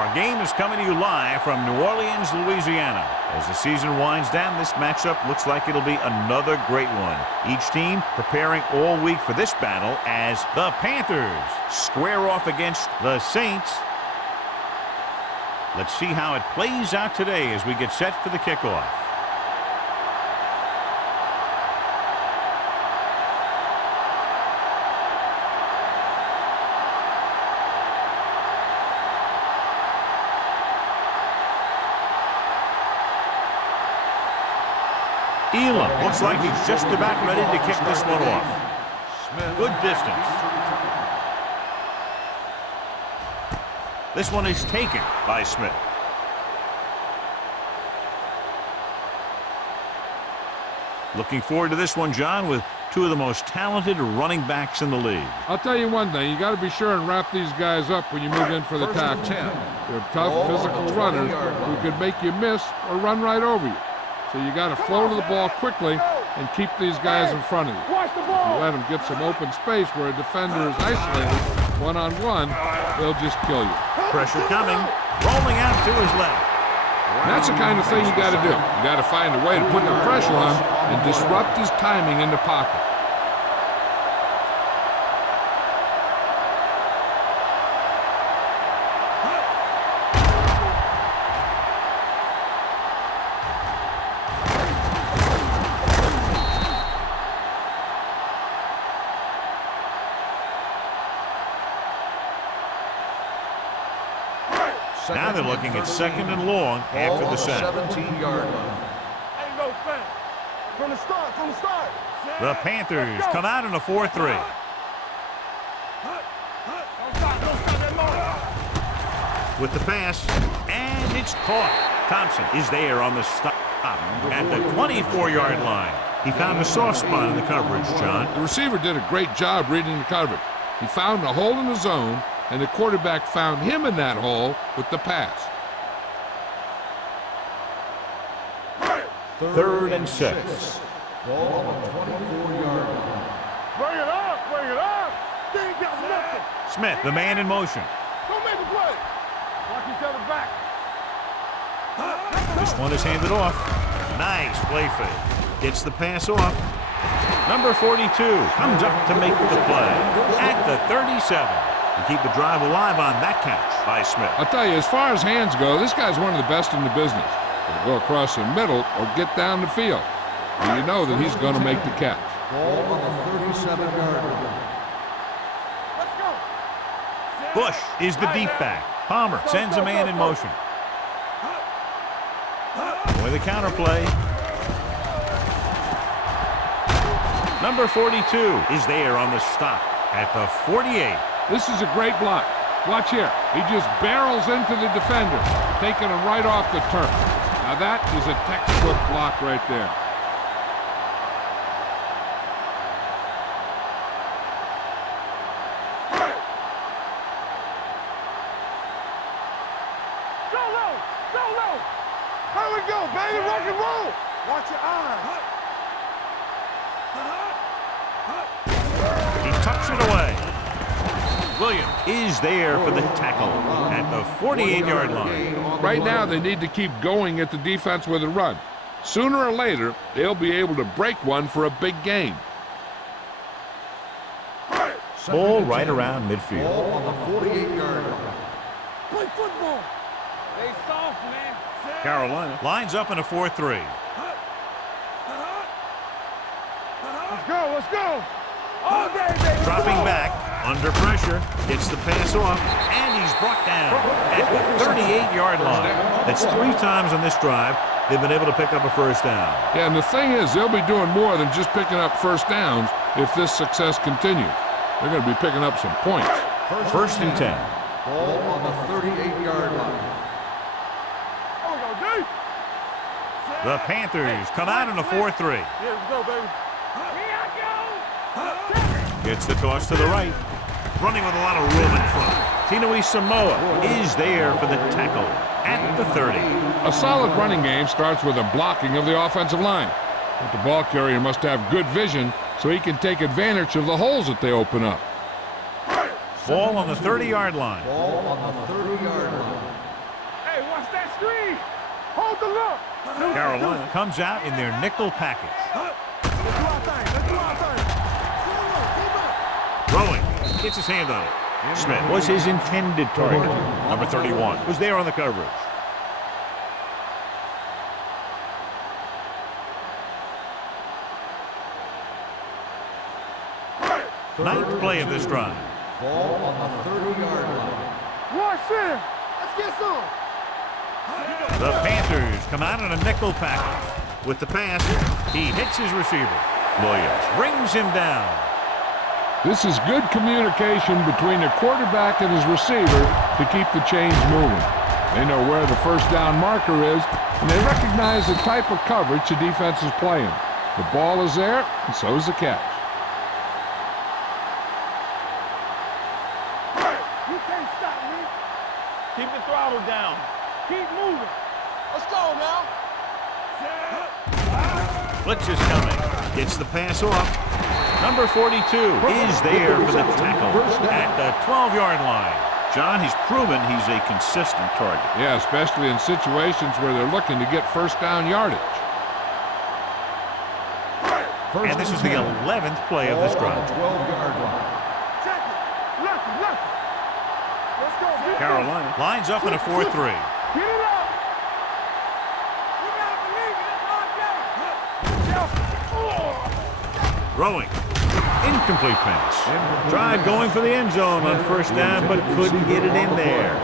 Our game is coming to you live from New Orleans, Louisiana. As the season winds down, this matchup looks like it'll be another great one. Each team preparing all week for this battle as the Panthers square off against the Saints. Let's see how it plays out today as we get set for the kickoff. Elam looks like he's just about ready to kick this one off. Good distance. This one is taken by Smith. Looking forward to this one, John, with two of the most talented running backs in the league. I'll tell you one thing. You got to be sure and wrap these guys up when you move in for the tackle. They're tough, physical runners who could make you miss or run right over you. So you got to flow to the ball quickly and keep these guys in front of you. If you let them get some open space where a defender is isolated one-on-one, they'll just kill you. Pressure coming, rolling out to his left. That's the kind of thing you got to do. You got to find a way to put the pressure on him and disrupt his timing in the pocket. Now they're looking at second and long after the sack. 17-yard line. From the start. The Panthers come out in a 4-3. With the pass, and it's caught. Thompson is there on the stop at the 24-yard line. He found a soft spot in the coverage, John. The receiver did a great job reading the coverage. He found a hole in the zone, and the quarterback found him in that hole with the pass. 3rd and 6. Ball on the 24-yard line. Bring it up. They ain't got nothing. Smith, the man in motion. Don't make a play. Watch each other back. This one is handed off. Nice play fake. Gets the pass off. Number 42 comes up to make the play at the 37. To keep the drive alive on that catch by Smith. I'll tell you, as far as hands go, this guy's one of the best in the business. He'll go across the middle or get down the field. And you know that he's going to make the catch. Ball on the 37-yard line. Let's go. Bush is the deep back. Palmer sends a man in motion. With a counter play. Number 42 is there on the stop at the 48. This is a great block. Watch here. He just barrels into the defender, taking him right off the turf. Now that is a textbook block right there. Solo. Here we go, baby. Rock and roll. Watch your eyes. He tucks it away. Williams is there for the tackle at the 48-yard line. Right now, they need to keep going at the defense with a run. Sooner or later, they'll be able to break one for a big gain. Ball right around midfield. Ball on the 48-yard line. Play football. They soft, man. Carolina lines up in a 4-3. Let's go. All day, baby. Dropping back, under pressure, gets the pass off, and he's brought down at the 38-yard line. That's 3 times on this drive they've been able to pick up a first down. Yeah, and the thing is, they'll be doing more than just picking up first downs if this success continues. They're going to be picking up some points. First and 10. Ball on the 38-yard line. Oh, we go deep. The Panthers come out in a 4-3. Here we go, baby. Gets the toss to the right. Running with a lot of room in front. Tinui Samoa is there for the tackle at the 30. A solid running game starts with a blocking of the offensive line. But the ball carrier must have good vision so he can take advantage of the holes that they open up. Ball on the 30-yard line. Ball on the 30-yard line. Screen. Hold the look. Carolina comes out in their nickel package. Let's do our thing. Let's do our thing. Throwing. Gets his hand on it. Smith was his intended target. Number 31 was there on the coverage. Ninth play of this drive. Ball on the 30-yard line. Watch him. Let's get some. The Panthers come out in a nickel package. With the pass, he hits his receiver. Williams brings him down. This is good communication between the quarterback and his receiver to keep the chains moving. They know where the first down marker is, and they recognize the type of coverage the defense is playing. The ball is there, and so is the catch. You can't stop me. Keep the throttle down. Keep moving. Let's go now. Blitz is coming. Gets the pass off. Number 42 is there for the tackle at the 12-yard line. John, he's proven he's a consistent target. Yeah, especially in situations where they're looking to get first down yardage. And this is the 11th play of this drive. 12-yard line. Check it. Left. Let's go. Carolina lines up in a 4-3. Get it up. You gotta believe it. It's our game. Throwing. Incomplete pass. Tried going for the end zone on first down, but couldn't get it in there.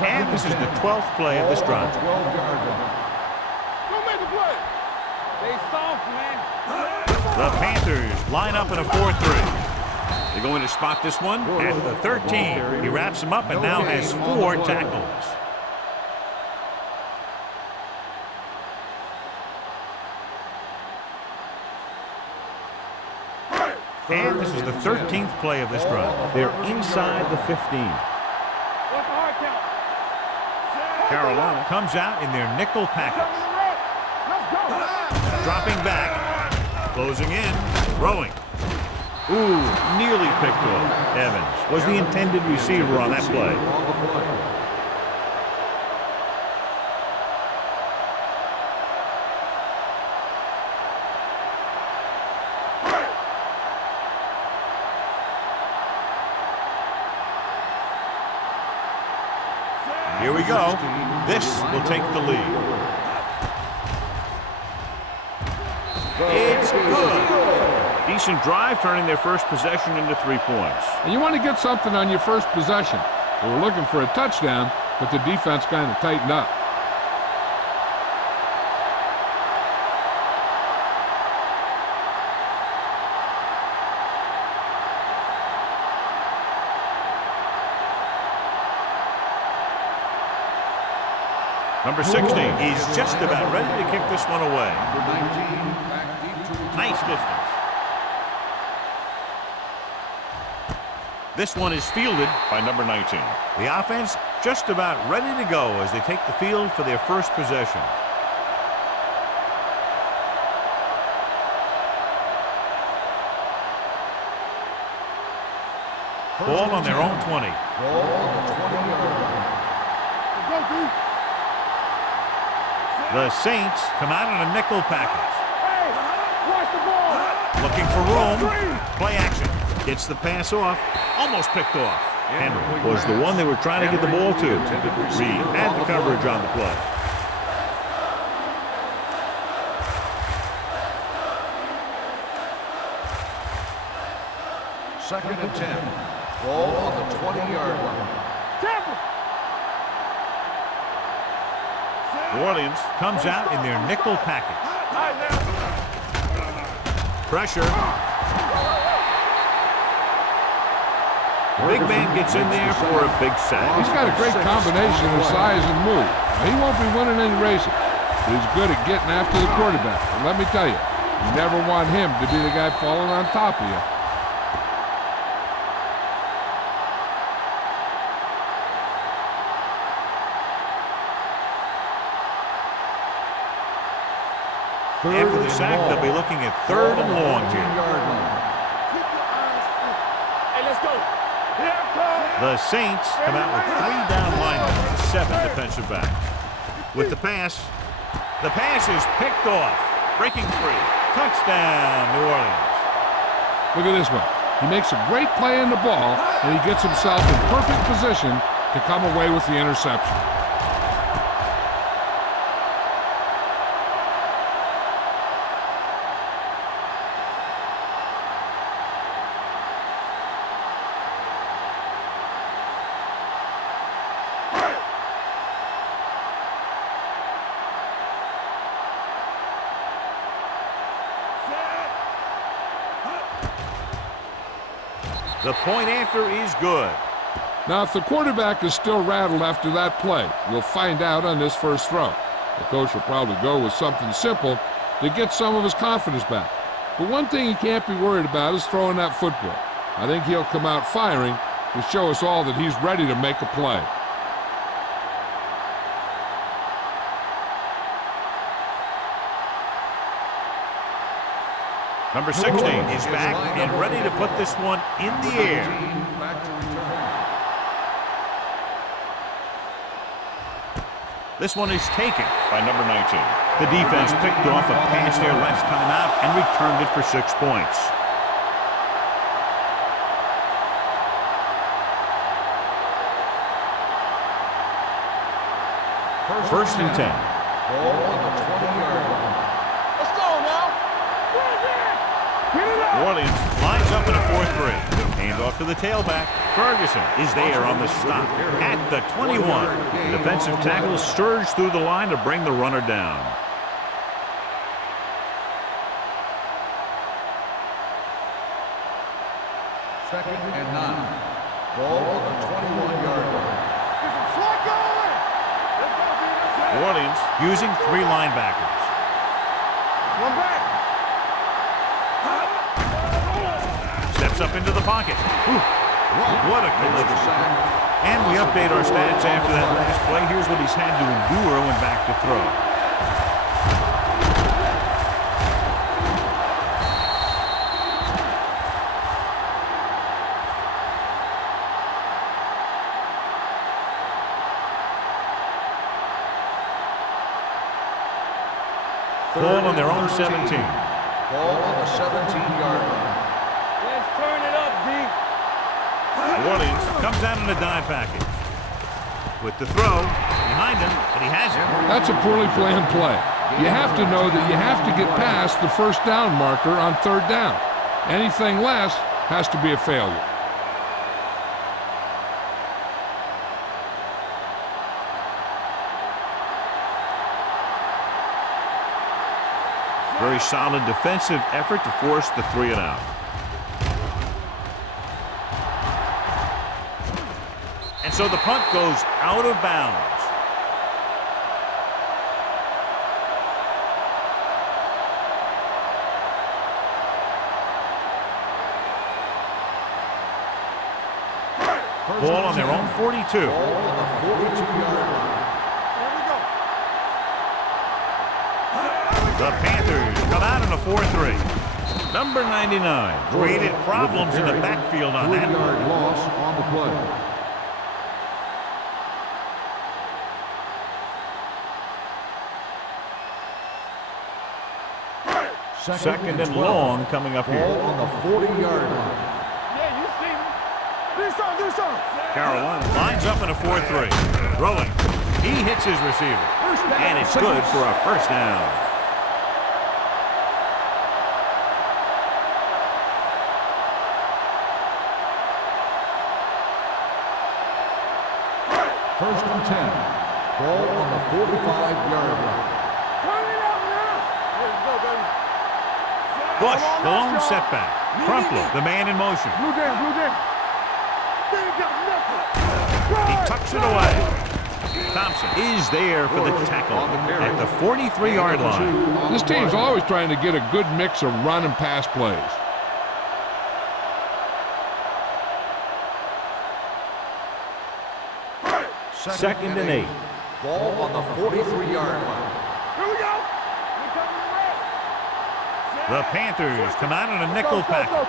And this is the 12th play of this drive. 12-yard line. Don't make the play. They soft, man. The Panthers line up in a 4-3. They're going to spot this one at the 13. He wraps him up and now has 4 tackles. And this is the 13th play of this drive. They're inside the 15. What's the hard count? Carolina comes out in their nickel package. Let's go. Dropping back. Closing in. Throwing. Ooh, nearly picked off. Evans was the intended receiver on that play. Here we go. This will take the lead. It's good. Decent drive, turning their first possession into 3 points. And you want to get something on your first possession. They were looking for a touchdown, but the defense kind of tightened up. Number 60 is just about ready to kick this one away. Number 19, back deep to return. Nice distance. This one is fielded by number 19. The offense just about ready to go as they take the field for their first possession. Ball on their own 20. Ball on the 20-yard line. Let's go, D. The Saints come out in a nickel package. Hey, watch the ball. Looking for room. Play action. Gets the pass off. Almost picked off. Henry was the one they were trying to get the ball to. Reed had the coverage on the play. Second and 10. Ball on the 20-yard line. Tampa. New Orleans comes out in their nickel package. All right, now. Pressure. Big man gets in there for a big sack. He's got a great combination of size and move. Now, he won't be winning any races, but he's good at getting after the quarterback. And let me tell you, you never want him to be the guy falling on top of you. After the sack, they'll be looking at 3rd and long here. 15-yard line. The Saints come out with 3 down linemen and 7 defensive backs. With the pass is picked off. Breaking free. Touchdown, New Orleans. Look at this one. He makes a great play in the ball, and he gets himself in perfect position to come away with the interception. The point after is good. Now, if the quarterback is still rattled after that play, we'll find out on this first throw. The coach will probably go with something simple to get some of his confidence back. But one thing he can't be worried about is throwing that football. I think he'll come out firing to show us all that he's ready to make a play. Number 16 is back and ready to put this one in the air. Back to return. This one is taken by number 19. The defense picked off a pass there last time out and returned it for 6 points. First and 10. Ball on the 20-yard line. Let's go now. New Orleans lines up in a 4-3. Hand off to the tailback. Ferguson is there on the stop at the 21. The defensive tackle surged through the line to bring the runner down. Second and 9. Ball on the 21-yard line. New Orleans using 3 linebackers. One back. Steps up into the pocket. Ooh, what a collision. And we update our stats after that last play. Here's what he's had to endure when back to throw. Ball on their own 17. Ball on the 17-yard line. Let's turn it up, D. New Orleans comes out in a dime package. With the throw behind him, but he has it. That's a poorly planned play. You have to know that you have to get past the first down marker on 3rd down. Anything less has to be a failure. Very solid defensive effort to force the 3 and out. And so the punt goes out of bounds. Ball on their own 42. Ball on the 42-yard line. The Panthers come out in a 4-3. Number 99 created problems in the backfield on that. 3-yard loss on the play. Second and long coming up Ball here. on the 40-yard line. Yeah, you see me. Do something. Carolina lines up in a 4-3. Throwing. He hits his receiver. And it's good for a first down. First and 10. Ball on the 45-yard line. Turn it up now. Let's go, baby. Bush, the lone setback. Crumpler, the man in motion. Blue game. They ain't got nothing. He tucks it away. Thompson is there for the tackle at the 43-yard line. This team's always trying to get a good mix of run and pass plays. Second and 8. Ball on the 43-yard line. Here we go. The Panthers come out in a nickel package.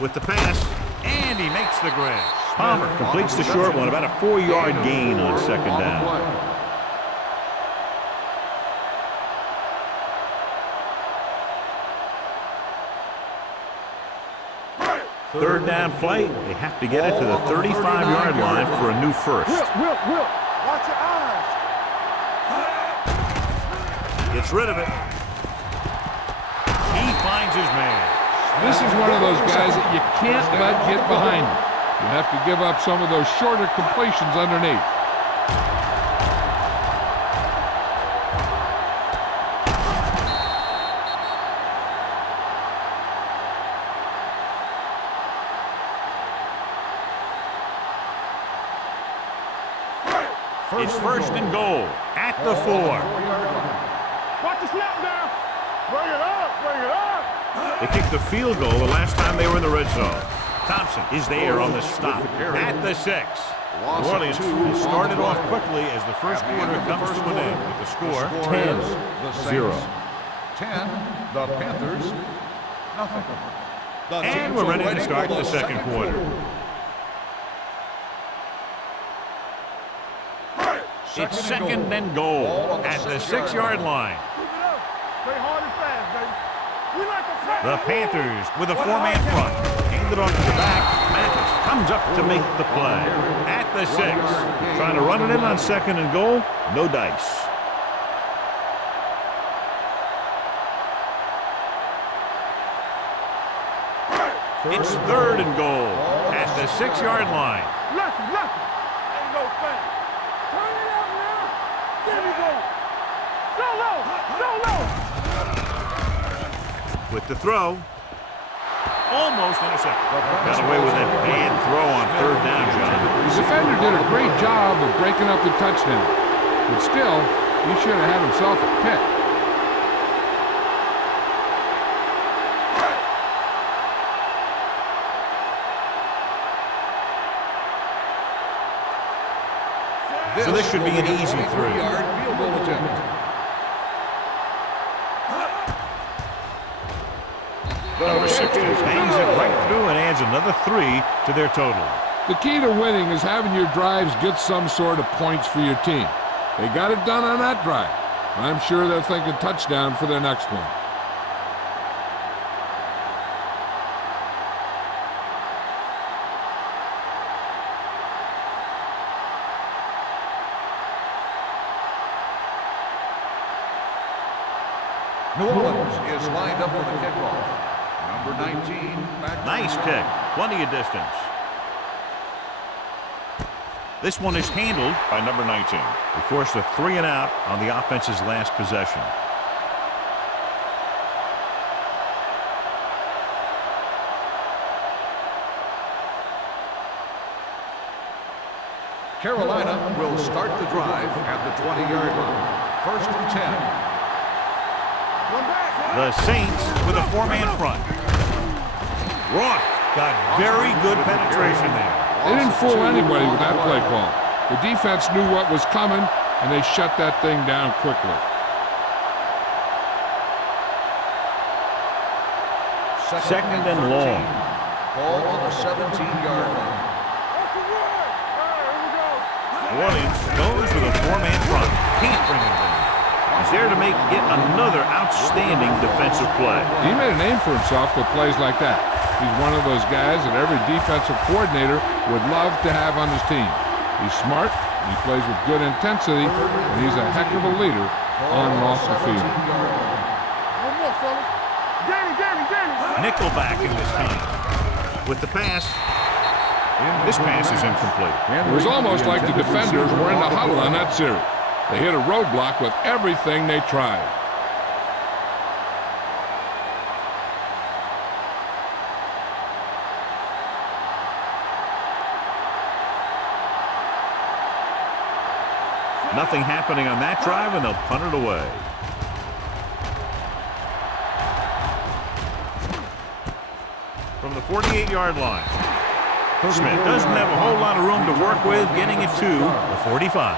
with the pass, and he makes the grab. Palmer completes the short one, about a 4-yard gain on second down. Third down flight. They have to get it to the 35-yard line for a new first. Will. Watch your eyes. Gets rid of it. He finds his man. This is one of those guys that you can't let get behind you. You have to give up some of those shorter completions underneath. It's first and goal at the 4. Watch the snap down. Bring it up. They kicked the field goal the last time they were in the red zone. Thompson is there on the stop at the 6. New Orleans has started off quickly as the first quarter comes to an end with the score 10-0. 10, the Panthers, nothing. And we're ready to start the second quarter. It's second and goal at the 6-yard line. Play hard and fast, baby. We like to fight. The Panthers with a 4-man front. Handed off to the back. Mathis comes up to make the play. At the 6. Trying to run it in on second and goal. No dice. It's third and goal at the 6-yard line. Lucky. Ain't no thing. Turn it up now. There we go. Go low. With the throw. Almost intercepted. Got away with that bad throw on third down, John. The defender did a great job of breaking up the touchdown. But still, he should have had himself a pick. So this should be an easy 3-yard field goal attempt. Number 60 bangs it right through and adds another 3 to their total. The key to winning is having your drives get some sort of points for your team. They got it done on that drive. I'm sure they're thinking touchdown for their next one. New Orleans is lined up for the kickoff. Number 19. Nice kick. Plenty of distance. This one is handled by number 19. They forced a 3 and out on the offense's last possession. Carolina will start the drive at the 20-yard line. First and 10. The Saints with a 4-man front. Roth got very good penetration there. They didn't fool anybody with that play call. The defense knew what was coming, and they shut that thing down quickly. Second and long. Ball on the 17-yard line. New Orleans goes with a 4-man front. Can't bring him down. He's there to make yet another outstanding defensive play. He made a name for himself with plays like that. He's one of those guys that every defensive coordinator would love to have on his team. He's smart, he plays with good intensity, and he's a heck of a leader on and off the field. One more, fella. Danny. Nickelback in this team. With the pass. This pass is incomplete. It was almost like the defenders were in the huddle on that series. They hit a roadblock with everything they tried. Nothing happening on that drive, and they'll punt it away. From the 48-yard line. Smith doesn't have a whole lot of room to work with, getting it to the 45.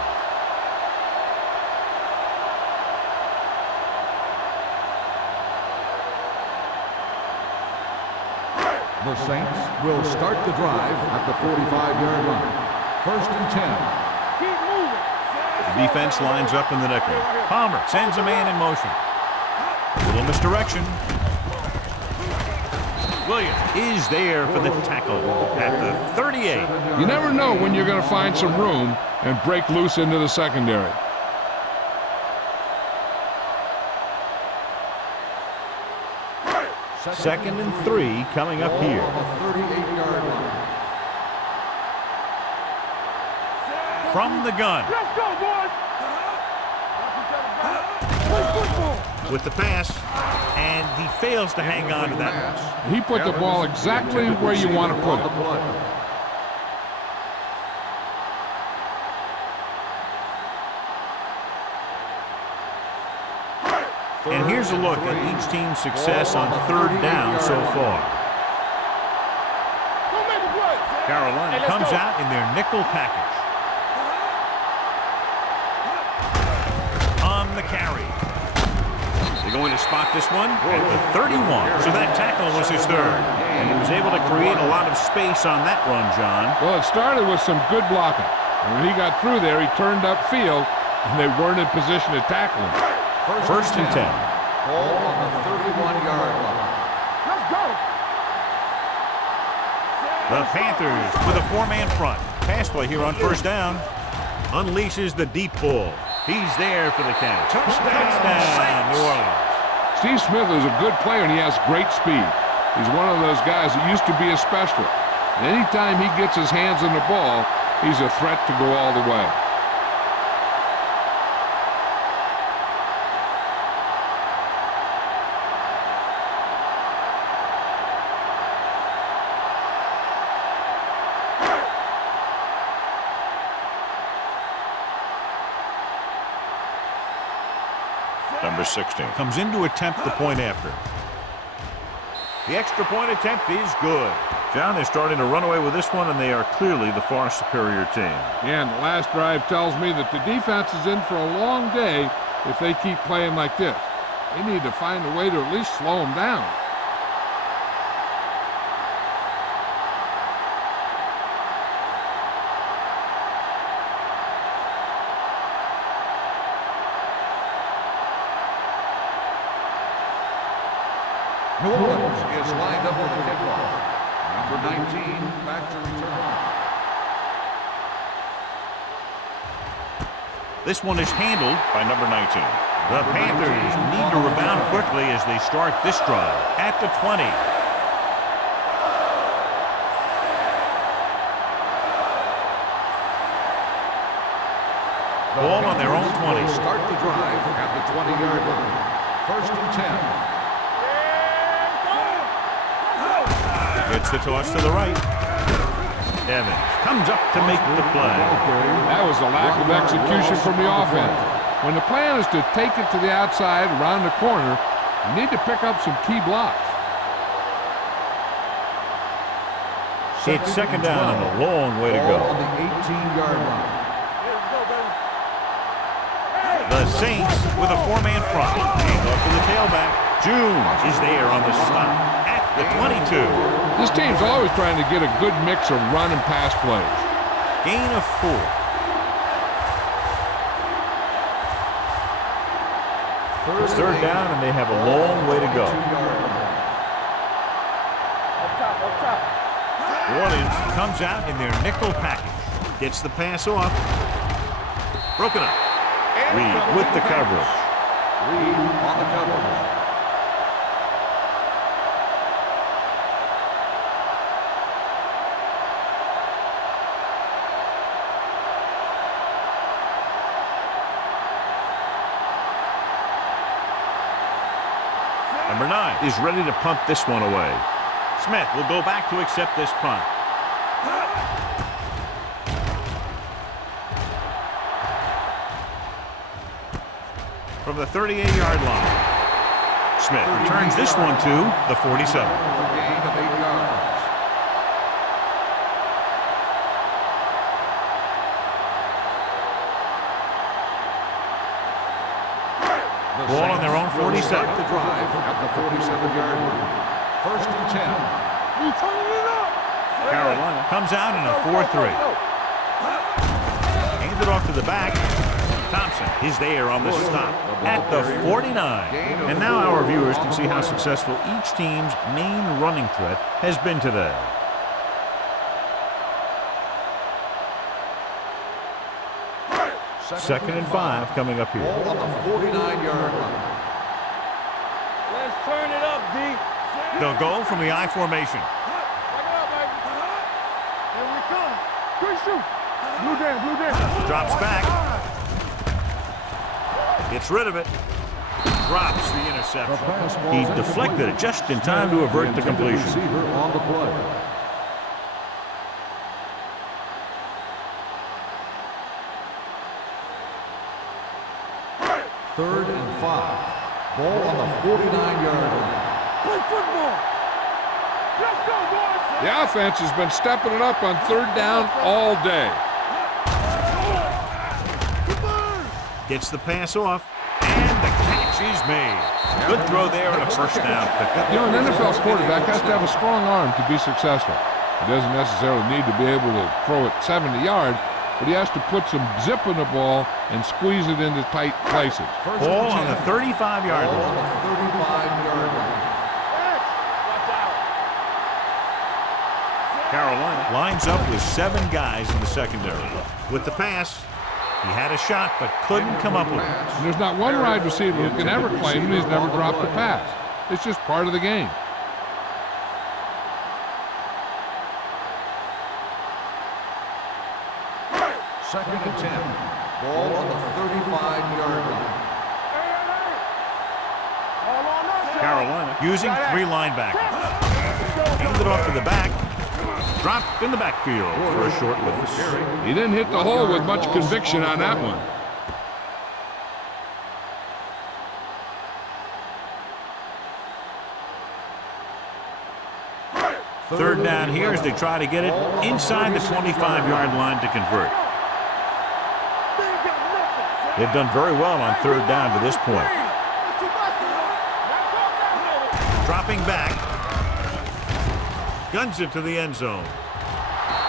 The Saints will start the drive at the 45-yard line. 1st and 10. Keep moving. The defense lines up in the nickel. Palmer sends a man in motion. A little misdirection. Williams is there for the tackle at the 38. You never know when you're going to find some room and break loose into the secondary. Second and 3 coming up here. On the 38-yard line. From the gun. Let's go, boys. Play football. With the pass, and he fails to hang on to that. He put the ball exactly where you want to put it. And here's a look at each team's success on 3rd down so far. Who made the play? Carolina Hey, let's comes go. out in their nickel package. On the carry. They're going to spot this one at the 31. So that tackle was his 3rd. And he was able to create a lot of space on that run, John. Well, it started with some good blocking. And when he got through there, he turned upfield, and they weren't in position to tackle him. 1st and 10. Ball on the 31-yard line. Let's go. The Panthers with a 4-man front. Pass play here on 1st down. Unleashes the deep ball. He's there for the catch. Touchdown, New Orleans. Steve Smith is a good player, and he has great speed. He's one of those guys that used to be a specialist. And anytime he gets his hands on the ball, he's a threat to go all the way. Number 16 comes in to attempt the point after. The extra point attempt is good. John, they're starting to run away with this one, and they are clearly the far superior team. Yeah, and the last drive tells me that the defense is in for a long day if they keep playing like this. They need to find a way to at least slow them down. New Orleans is lined up for the kickoff. Number 19 back to return. This one is handled by number 19. The Panthers need to rebound quickly as they start this drive at the 20. Ball on their own 20. Start the drive at the 20-yard line. 1st and 10. Gets the toss to the right. Evans comes up to make the play. That was a lack of execution from the offense. When the plan is to take it to the outside, around the corner, you need to pick up some key blocks. It's 2nd down and a long way to go. On the 18-yard line. The Saints with a 4-man front. Hand off to the tailback. Jones is there on the stop at the 22. This team's always trying to get a good mix of run and pass plays. Gain of 4. It's 3rd down, and they have a long way to go. Up top. New Orleans comes out in their nickel package. Gets the pass off. Broken up. Reed with the coverage. Reed on the coverage. Number 9 is ready to punt this one away. Smith will go back to accept this punt. From the 38-yard line. Smith returns this one to the 47. A gain of 8 yards. Ball on their own 47. Start the drive at the 47-yard line. 1st and 10. Carolina comes out in a 4-3. Handed off to the back. Thompson is there on the stop at the 49. And now our viewers can see how successful each team's main running threat has been today. Second and 5 coming up here. Ball on the 49-yard line. Let's turn it up, D. They'll go from the I formation. Back it up, baby. Here we come. Quick shoot. Blue down. Drops back. Gets rid of it. Drops the interception. He deflected it just in time to avert the completion. Receiver on the play. Third and 5. Ball on the 49-yard line. Play football. Let's go, boys. The offense has been stepping it up on third down all day. Gets the pass off, and the catch is made. Good throw there and a first down pickup. You know, an NFL quarterback has to have a strong arm to be successful. He doesn't necessarily need to be able to throw it 70 yards, but he has to put some zip in the ball and squeeze it into tight places. Ball on the 35-yard Ball on line. the 35-yard line. Watch out. Carolina lines up with 7 guys in the secondary. With the pass, he had a shot but couldn't come up with it. And there's not one wide receiver who can ever claim that he's never dropped a pass. It's just part of the game. Second and 10. Ball on the 35-yard line. All on us. Carolina using 3 linebackers. Handed off to the back. Dropped in the backfield for a short loss. He didn't hit the hole with much conviction on that one. Third down here as they try to get it inside the 25-yard line to convert. They've done very well on third down to this point. Dropping back. Guns it to the end zone.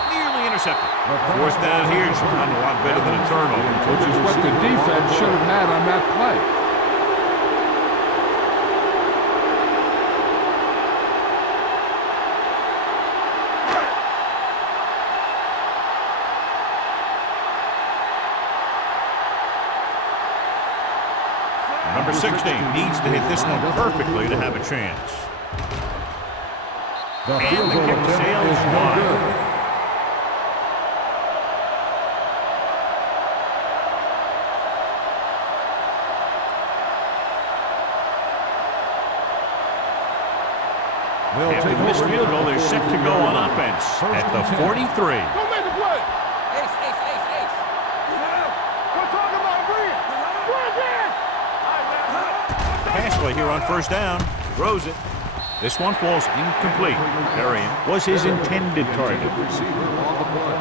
Nearly intercepted. Fourth down here should run a lot better than a turnover. Which is what the defense should have had on that play. Number 16 needs to hit this one perfectly to have a chance. And the kick sails wide. After the missed field goal, they're set to go on offense at the 43. Don't make a play. Ace. We're talking about Green. We're there. Pass play here on first down. Throws it. This one falls incomplete. Arian was his intended target. Receiver on the play.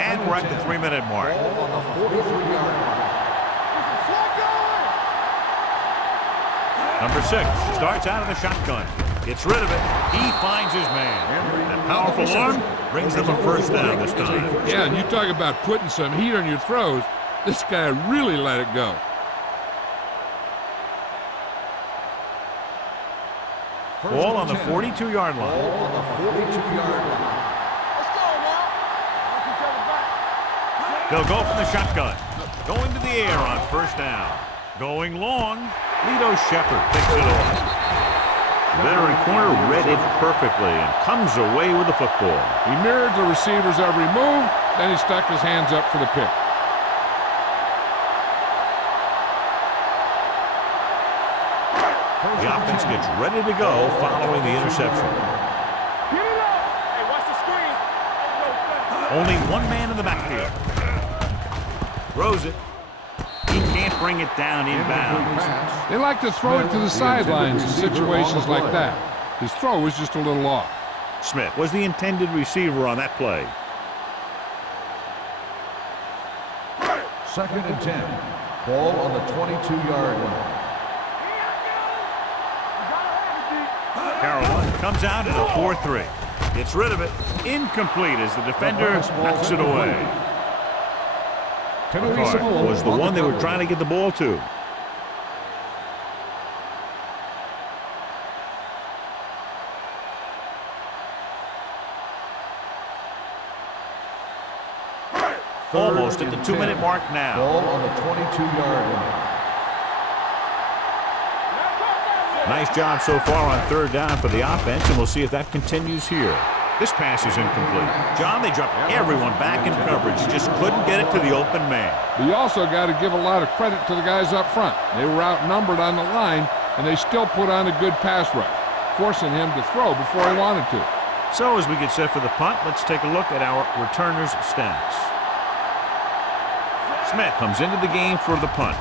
And we're at the 3-minute mark. Ball on the 43-yard line. Number 6 starts out of the shotgun. Gets rid of it. He finds his man. That powerful arm brings them a first down this time. Yeah, and you talk about putting some heat on your throws. This guy really let it go. Ball on the 42-yard Ball line. on the 42-yard line. Let's go now. Knock each other back. They'll go from the shotgun. Going to the air on first down. Going long. Lito Shepard picks it off. Veteran corner read it perfectly and comes away with the football. He mirrored the receiver's every move, then he stuck his hands up for the pick. The offense gets ready to go following the interception. Get it up. Hey, watch the screen. Only one man in the backfield. Throws it. He can't bring it down inbounds. They like to throw it to the sidelines in situations like that. His throw was just a little off. Smith was the intended receiver on that play. Second and 10. Ball on the 22-yard line. Carolina comes out in a 4-3. Gets rid of it. Incomplete as the defender knocks it away. McCart was the one they were trying to get the ball to. Almost at the 2-minute mark now. Ball on the 22-yard line. Nice job so far on third down for the offense, and we'll see if that continues here. This pass is incomplete. John, they dropped everyone back in coverage. Just couldn't get it to the open man. But you also got to give a lot of credit to the guys up front. They were outnumbered on the line, and they still put on a good pass rush, forcing him to throw before he wanted to. So as we get set for the punt, let's take a look at our returners' stats. Smith comes into the game for the punt.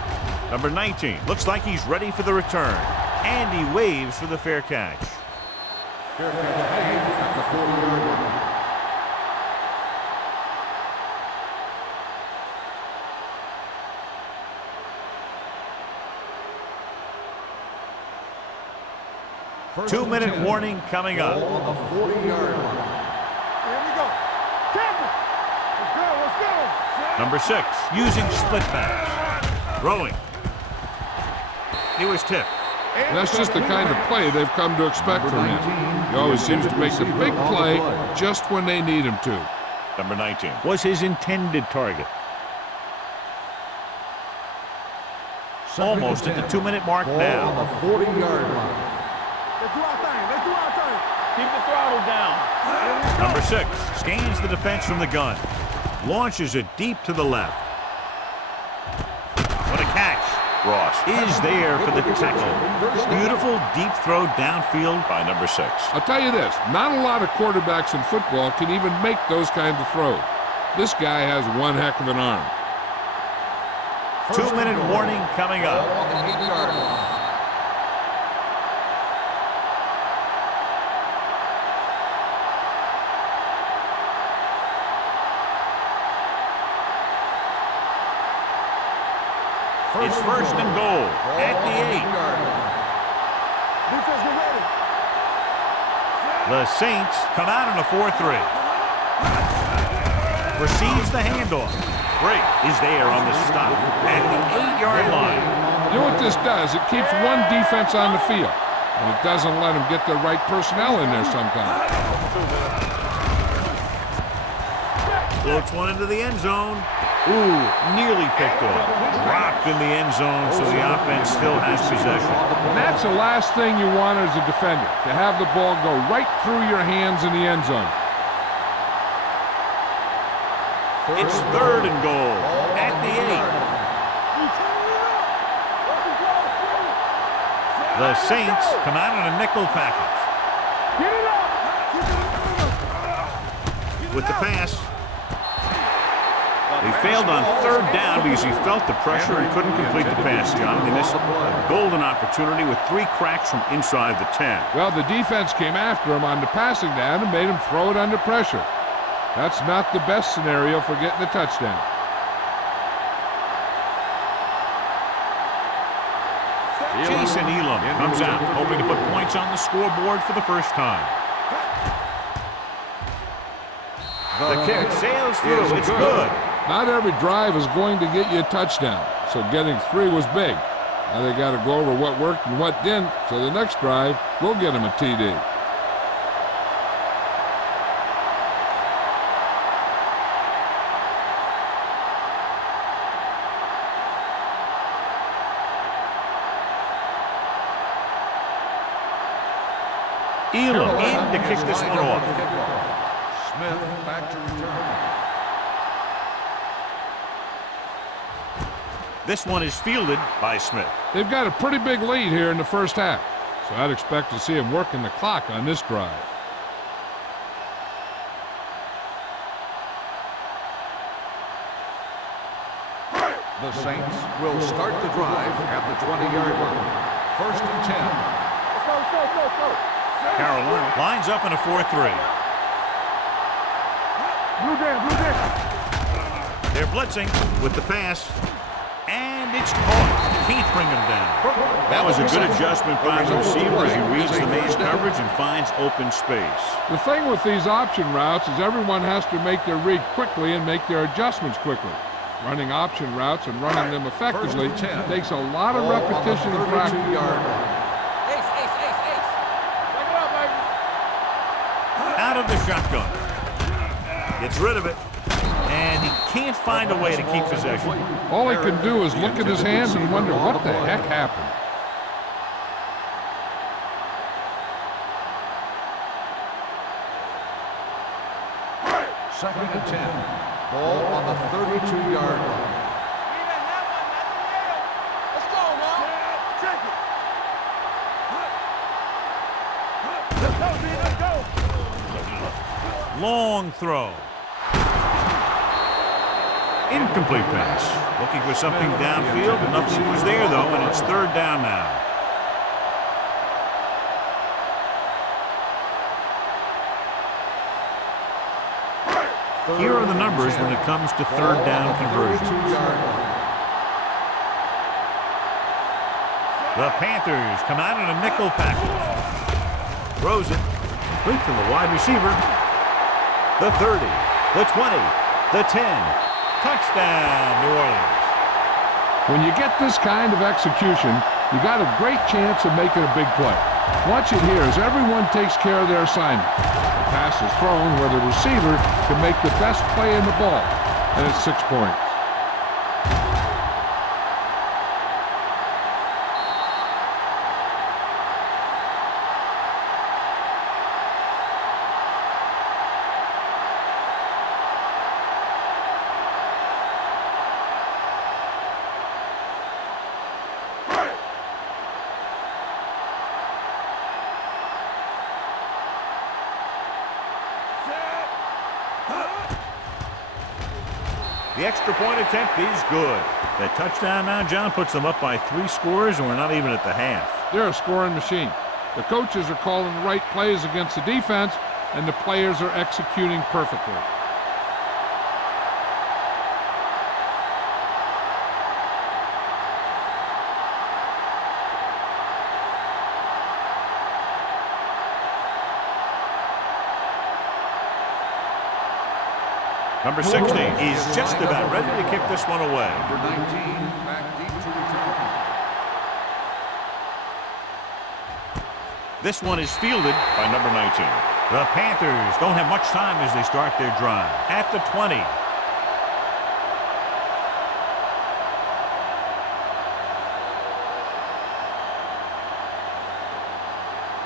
Number 19 looks like he's ready for the return, and he waves for the fair catch. Fair catch made at the 40-yard line. First 2-minute 10. warning coming up. Ball on the 40-yard line. Here we go. Tackle. Let's go. Let's go. Number 6 using split backs. Throwing. He was tipped. That's just the kind of play they've come to expect from him. He always seems to make the big play just when they need him to. Number 19 was his intended target. Almost at the 2-minute mark Ball now. on the 40-yard line. Let's do our thing. Let's do our thing. Keep the throttle down. Number 6 scans the defense from the gun. Launches it deep to the left. What a catch. Ross is there for the tackle. Beautiful deep throw downfield by number 6. I'll tell you this, not a lot of quarterbacks in football can even make those kinds of throws. This guy has one heck of an arm. 2-minute warning coming Ball up. on the 8-yard line. It's first and goal at the 8. Defense, get ready. The Saints come out in a 4-3. Receives the handoff. Break is there on the stop at the 8-yard line. You know what this does? It keeps one defense on the field, and it doesn't let them get the right personnel in there sometimes. Floats one into the end zone. Ooh, nearly picked off. Dropped in the end zone, so the offense still has possession. And that's the last thing you want as a defender, to have the ball go right through your hands in the end zone. It's third and goal at the 8. The Saints come out in a nickel package. Get it up. With the pass. He failed on third down because he felt the pressure and couldn't complete the pass, John. They missed a golden opportunity with 3 cracks from inside the 10. Well, the defense came after him on the passing down and made him throw it under pressure. That's not the best scenario for getting a touchdown. Jason Elam comes out, hoping to put points on the scoreboard for the first time. The kick sails through. It's good. Not every drive is going to get you a touchdown, so getting 3 was big. Now they got to go over what worked and what didn't, so the next drive will get them a TD. Elam in to kick this one off. Smith back to return. This one is fielded by Smith. They've got a pretty big lead here in the first half, so I'd expect to see him working the clock on this drive. The Saints will start the drive at the 20-yard line. First and 10. Let's go, let's go, let's go, let's go. Carolina lines up in a 4-3. Blue down, blue down. They're blitzing with the pass. And it's it's caught. Can't bring him down. That was a good adjustment by the receiver as he reads the man's coverage and finds open space. The thing with these option routes is everyone has to make their read quickly and make their adjustments quickly. Running option routes and running them effectively takes a lot of repetition and practice. Out of the shotgun. Gets rid of it. And he can't find a way to keep possession. All he can do is look at his hands and wonder what the heck happened. Second and 10. Ball on the 32-yard line. Let's go, man. Check it. Let's go. Long throw. Incomplete pass. Looking for something downfield, but nothing was there, though, and it's third down now. Here are the numbers when it comes to third down conversions. The Panthers come out in a nickel package. Throws it. Complete to the wide receiver. The 30, the 20, the 10. Touchdown, New Orleans. When you get this kind of execution, you got a great chance of making a big play. Watch it here as everyone takes care of their assignment. The pass is thrown where the receiver can make the best play in the ball, and it's 6 points. The extra point attempt is good. That touchdown now, John, puts them up by 3 scores, and we're not even at the half. They're a scoring machine. The coaches are calling the right plays against the defense, and the players are executing perfectly. Number 60 is just about ready to kick this one away. Number 19, back deep to return. This one is fielded by number 19. The Panthers don't have much time as they start their drive. At the 20.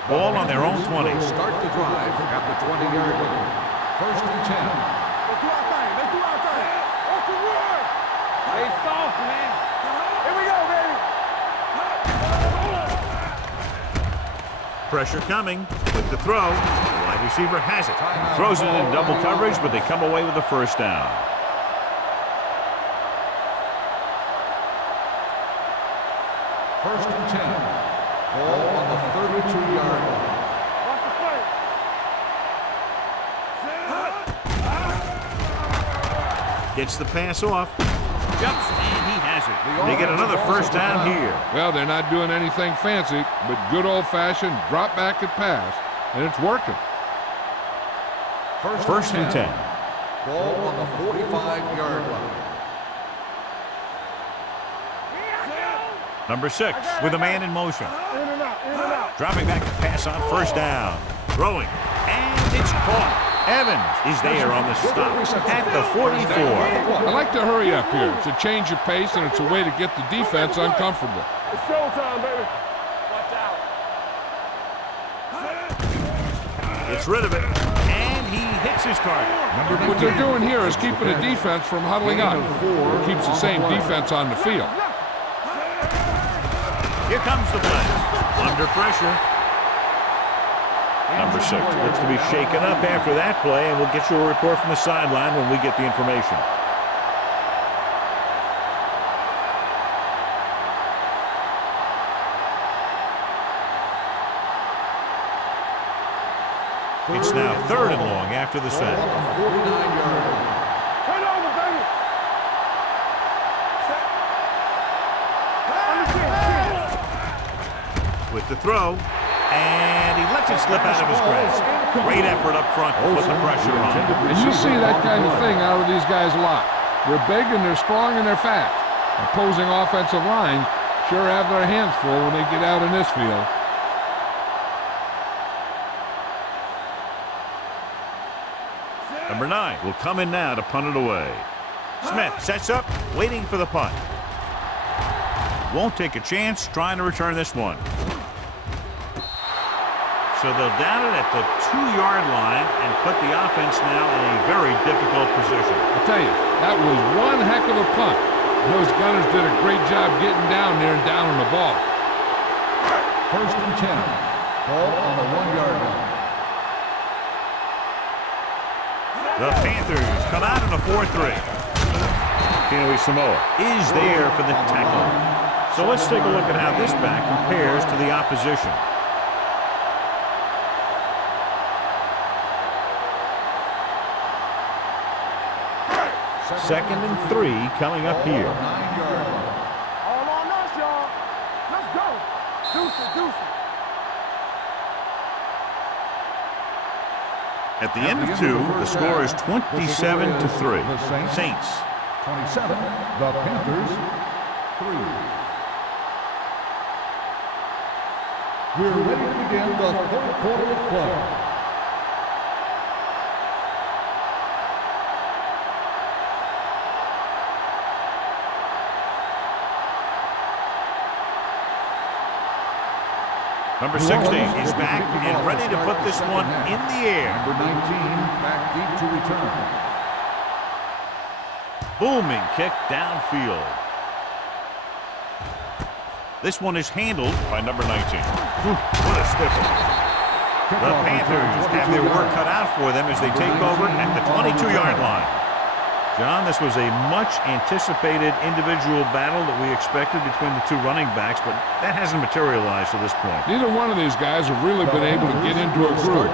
Ball on their own 20. Start the drive at the 20-yard line. First and 10. Let's do our thing. Let's do our thing. What's the word? Stay soft, man. Here we go, baby. Pressure coming with the throw. The wide receiver has it. Throws it in double coverage, but they come away with the first down. First and 10. Ball on the 32-yard line. Watch the play. Gets the pass off. Jumps, and he has it. They get another first down here. Well, they're not doing anything fancy, but good old-fashioned drop back and pass, and it's working. First and 10. Ball on the 45-yard line. Number 6 with a man in motion. In and out, in and out. Dropping back to pass on first down. Throwing. And it's caught. Evans is there on the stop at the 44. I like to hurry up here. It's a change of pace, and it's a way to get the defense uncomfortable. It's showtime, baby. Watch out. Gets rid of it. And he hits his target. What they're doing here is keeping the defense from huddling up. It keeps the same defense on the field. Here comes the blitz. Under pressure. Number 6 looks to be shaken up after that play, and we'll get you a report from the sideline when we get the information. It's now third and long after the set. 49-yard line. Turn over, baby. with the throw, and he lets it slip out of his grasp. Great effort up front to put the pressure on. And you see that kind of thing out of these guys a lot. They're big and they're strong and they're fast. Opposing offensive lines sure have their hands full when they get out in this field. Number 9 will come in now to punt it away. Smith sets up, waiting for the punt. Won't take a chance trying to return this one. So they'll down it at the 2-yard line and put the offense now in a very difficult position. I'll tell you, that was one heck of a punt. Those gunners did a great job getting down there and down on the ball. 1st and 10. Ball on the 1-yard line. The Panthers come out in a 4-3. Kiwi Samoa is there for the tackle. So let's take a look at how this back compares to the opposition. Second and 3 coming up here. All on us, y'all. Let's go. Deuce it, deuce it. At the end of 2, the score is 27-3. Saints. 27. The Panthers 3. We're ready to begin the 3rd quarter of play. Number 16 is back and ready to put this one in the air. Number 19 back deep to return. Booming kick downfield. This one is handled by number 19. What a stiffer. The Panthers have their work cut out for them as they take over at the 22-yard line. John, this was a much-anticipated individual battle that we expected between the two running backs, but that hasn't materialized to this point. Neither one of these guys have really been able to get into a groove.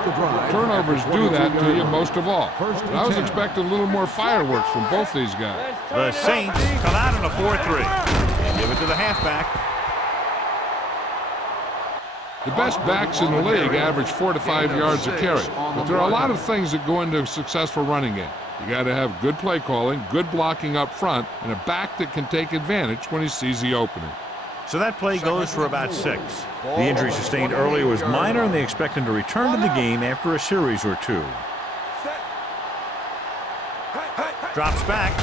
Turnovers do that to you most of all. But I was expecting a little more fireworks from both these guys. The Saints come out in a 4-3. Give it to the halfback. The best backs in the league average 4 to 5 yards a carry, but there are a lot of things that go into a successful running game. You got to have good play calling, good blocking up front, and a back that can take advantage when he sees the opening. So that play goes for about 6. The injury sustained earlier was minor, and they expect him to return to the game after a series or 2. Drops back,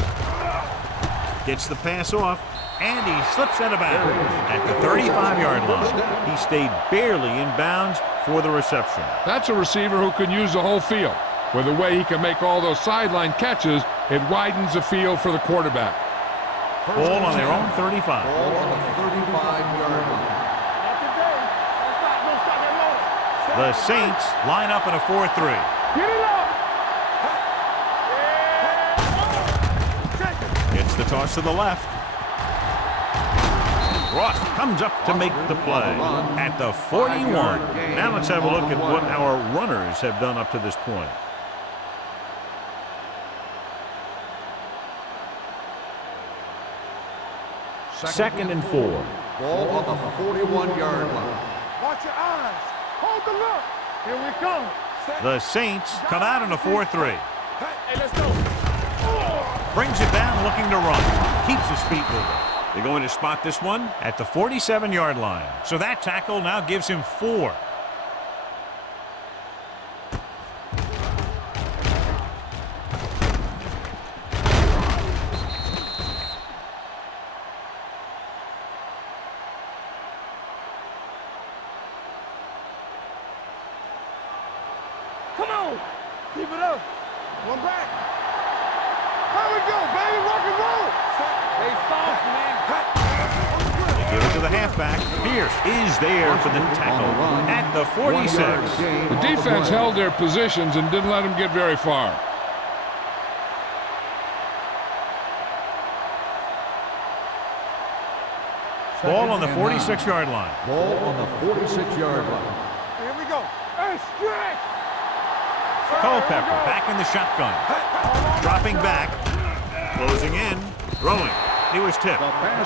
gets the pass off, and he slips out of bounds at the 35-yard line. He stayed barely in bounds for the reception. That's a receiver who can use the whole field. With the way he can make all those sideline catches, it widens the field for the quarterback. Ball on their own 35. Ball on the 35-yard line. The Saints line up in a 4-3. Get it up. Gets the toss to the left. Ross comes up to make the play at the 41. Now let's have a look at what our runners have done up to this point. Second and 4. Ball on the 41-yard line. Watch your eyes. Hold the look. Here we come. The Saints come out in a 4-3. Hey, let's go. Brings it down looking to run. Keeps his feet moving. They're going to spot this one at the 47-yard line. So that tackle now gives him 4. Come on. Keep it up. One back. Here we go, baby. Rock and roll. They soft, man. Give it to the halfback. Pierce is there for the tackle at the 46. The defense held their positions and didn't let them get very far. Ball on the 46-yard line. Ball on the 46-yard line. Here we go. Hey, stretch. Culpepper back in the shotgun. Dropping back. Closing in. Throwing. He was tipped.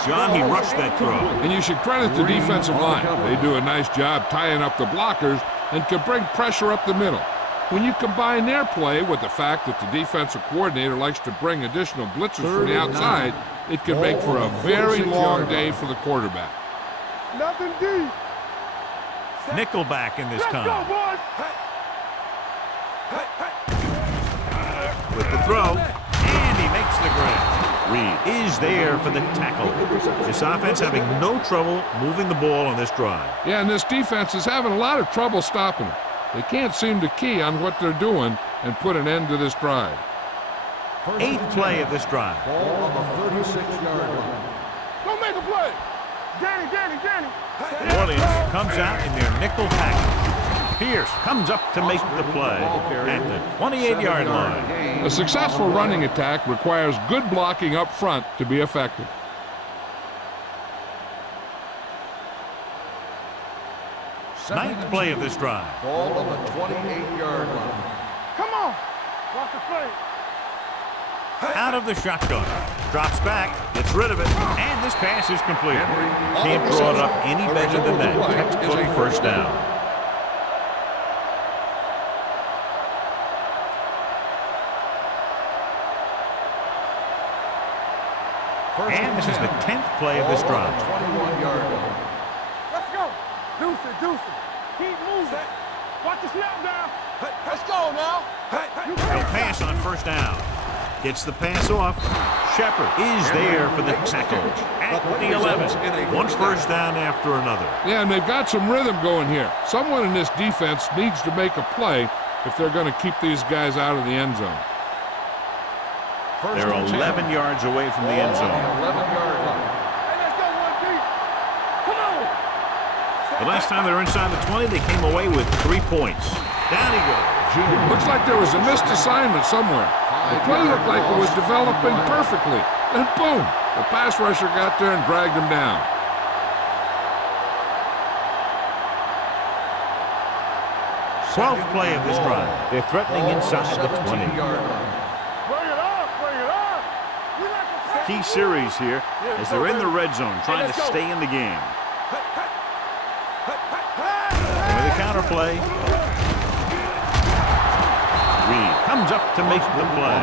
John, he rushed that throw. And you should credit the defensive line. They do a nice job tying up the blockers and can bring pressure up the middle. When you combine their play with the fact that the defensive coordinator likes to bring additional blitzes from the outside, it can make for a very long day for the quarterback. Nothing deep. Nickelback in this time. Let's go, boys. With the throw, and he makes the grab. Reed is there for the tackle. This offense having no trouble moving the ball on this drive. Yeah, and this defense is having a lot of trouble stopping it. They can't seem to key on what they're doing and put an end to this drive. 8th play of this drive. Ball on the 36-yard line. Go make a play. Danny. New Orleans comes out in their nickel package. Pierce comes up to make the play at the 28-yard line. A successful running attack requires good blocking up front to be effective. 9th play of this drive. Ball on the 28-yard line. Come on. Watch the play. Out of the shotgun. Drops back, gets rid of it, and this pass is complete. Can't draw it up any better than that. Textbook first down. And this is the 10th play of this drive. 21-yard line. Let's go. Deuce it. Keep moving. Watch the snap down. Let's go now. He'll pass on first down. Gets the pass off. Shepard is there for the tackle at the 11. One first down after another. Yeah, and they've got some rhythm going here. Someone in this defense needs to make a play if they're going to keep these guys out of the end zone. They're 11 yards away from the end zone. 11-yard line. Hey, let's go, 1 deep. Come on. The last time they were inside the 20, they came away with 3 points. Down he goes. Looks like there was a missed assignment somewhere. The play looked like it was developing perfectly. And boom, the pass rusher got there and dragged him down. Twelfth play of this drive. They're threatening inside the 20. Bring it up. We like to play. Key series here as they're in the red zone trying to stay in the game. With a counter play. Reed comes up to make the play.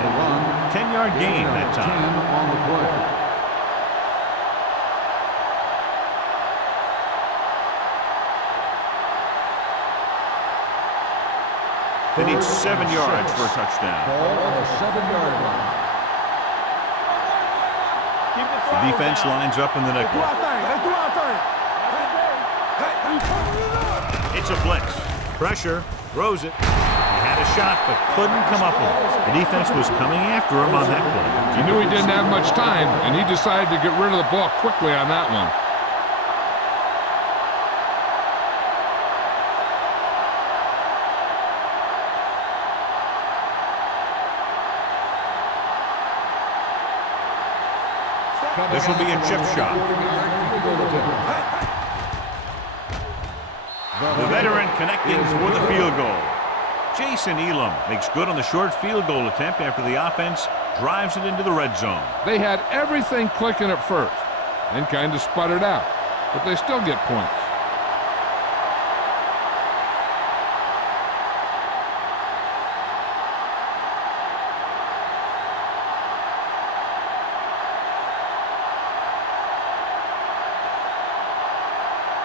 10-yard gain that time. On the play. They need 7 yards for a touchdown. Ball on the 7-yard line. The defense lines up in the nickel. Let's do our thing. It's a blitz. Pressure. Throws it. He had a shot, but couldn't come up with it. The defense was coming after him on that play. He knew he didn't have much time, and he decided to get rid of the ball quickly on that one. This will be a chip shot. The veteran connecting for the field goal. Jason Elam makes good on the short field goal attempt after the offense drives it into the red zone. They had everything clicking at first and kind of sputtered out, but they still get points.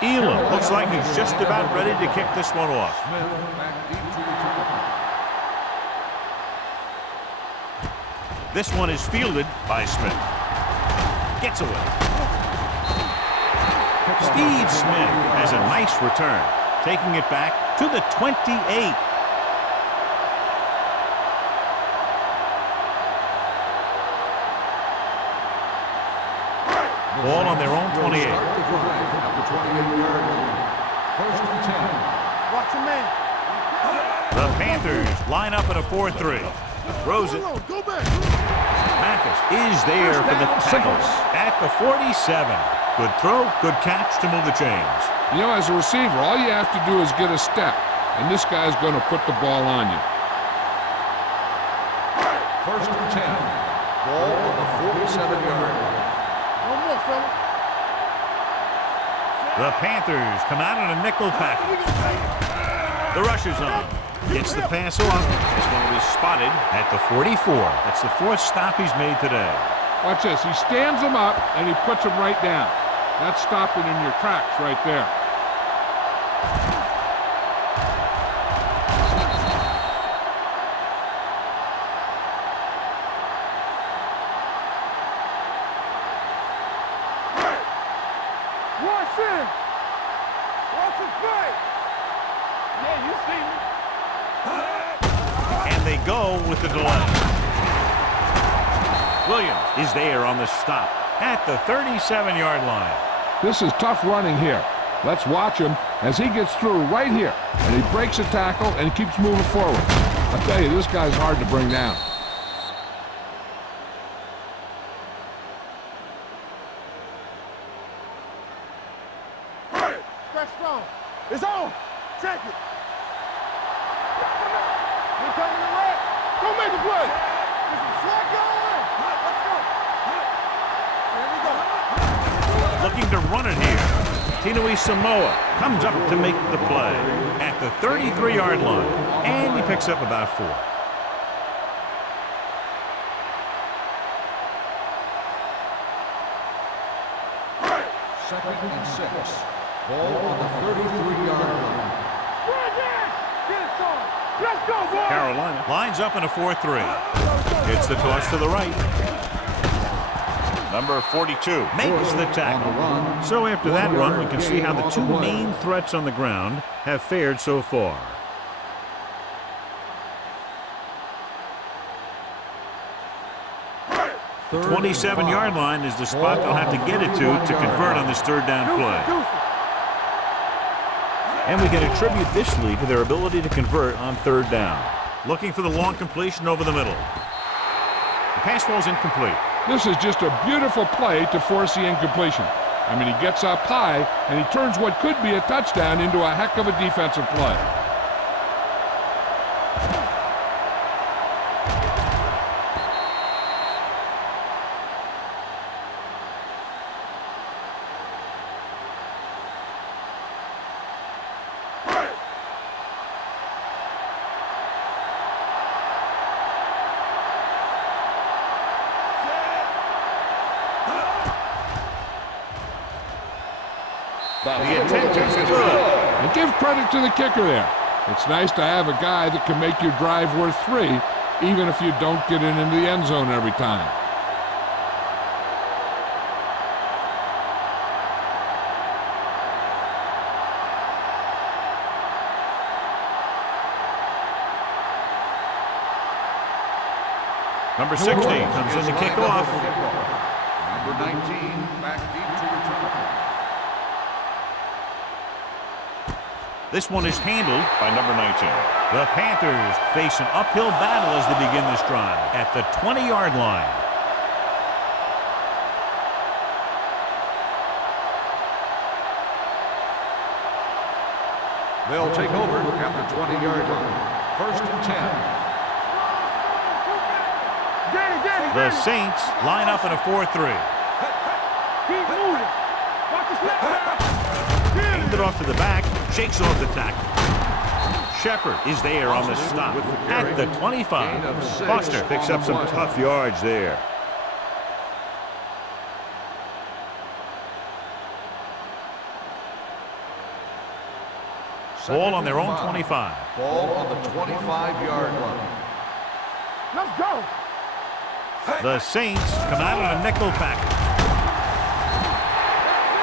Elam looks like he's just about ready to kick this one off. This one is fielded by Smith. Gets away. Steve Smith has a nice return, taking it back to the 28. Ball on their own 28. First and 10. Watch your man. The Panthers line up at a 4-3. Throws it. Go back. Mathis is there for the tackle at the 47. Good throw, good catch to move the chains. You know, as a receiver, all you have to do is get a step, and this guy's going to put the ball on you. First and 10. Ball on the 47-yard line. fellas. The Panthers come out in a nickel package. The rush is on. Gets the pass off. This one will be spotted at the 44. That's the 4th stop he's made today. Watch this. He stands them up, and he puts them right down. That's stopping in your tracks right there. Watch it. Watch it play. Yeah, you see me. And they go with the delay. Williams is there on the stop at the 37-yard line. This is tough running here. Let's watch him as he gets through right here. And he breaks a tackle and he keeps moving forward. I tell you, this guy's hard to bring down. Stretch strong. It's on. Check it. We're coming to red. Go make the play. This is flat going. Let's go. Here we go. Looking to run it here. Tinui Samoa comes up to make the play at the 33-yard line. And he picks up about 4. Second and 6. Ball on the 33-yard line. Let's go, boy. Carolina lines up in a 4-3. It's the toss to the right. Number 42 makes the tackle. So after that run, we can see how the 2 main threats on the ground have fared so far. The 27-yard line is the spot they'll have to get it to convert on this 3rd down play. And we can attribute this lead to their ability to convert on 3rd down. Looking for the long completion over the middle. The pass falls incomplete. This is just a beautiful play to force the incompletion. I mean, he gets up high, and he turns what could be a touchdown into a heck of a defensive play. The attention is good. And give credit to the kicker there. It's nice to have a guy that can make your drive worth 3, even if you don't get it into the end zone every time. Number 16 comes in to kick off. Number 19 back deep to return. This one is handled by number 19. The Panthers face an uphill battle as they begin this drive at the 20-yard line. They'll take over at the 20-yard line. 1st and 10. The Saints line up in a 4-3. Keep moving. Watch the snap. Aimed it off to the back, shakes off the tackle. Shepard is there on the stop at the 25. Foster picks up some tough yards there. Ball on their own 25. Ball on the 25-yard line. Let's go. The Saints come out in a nickel package.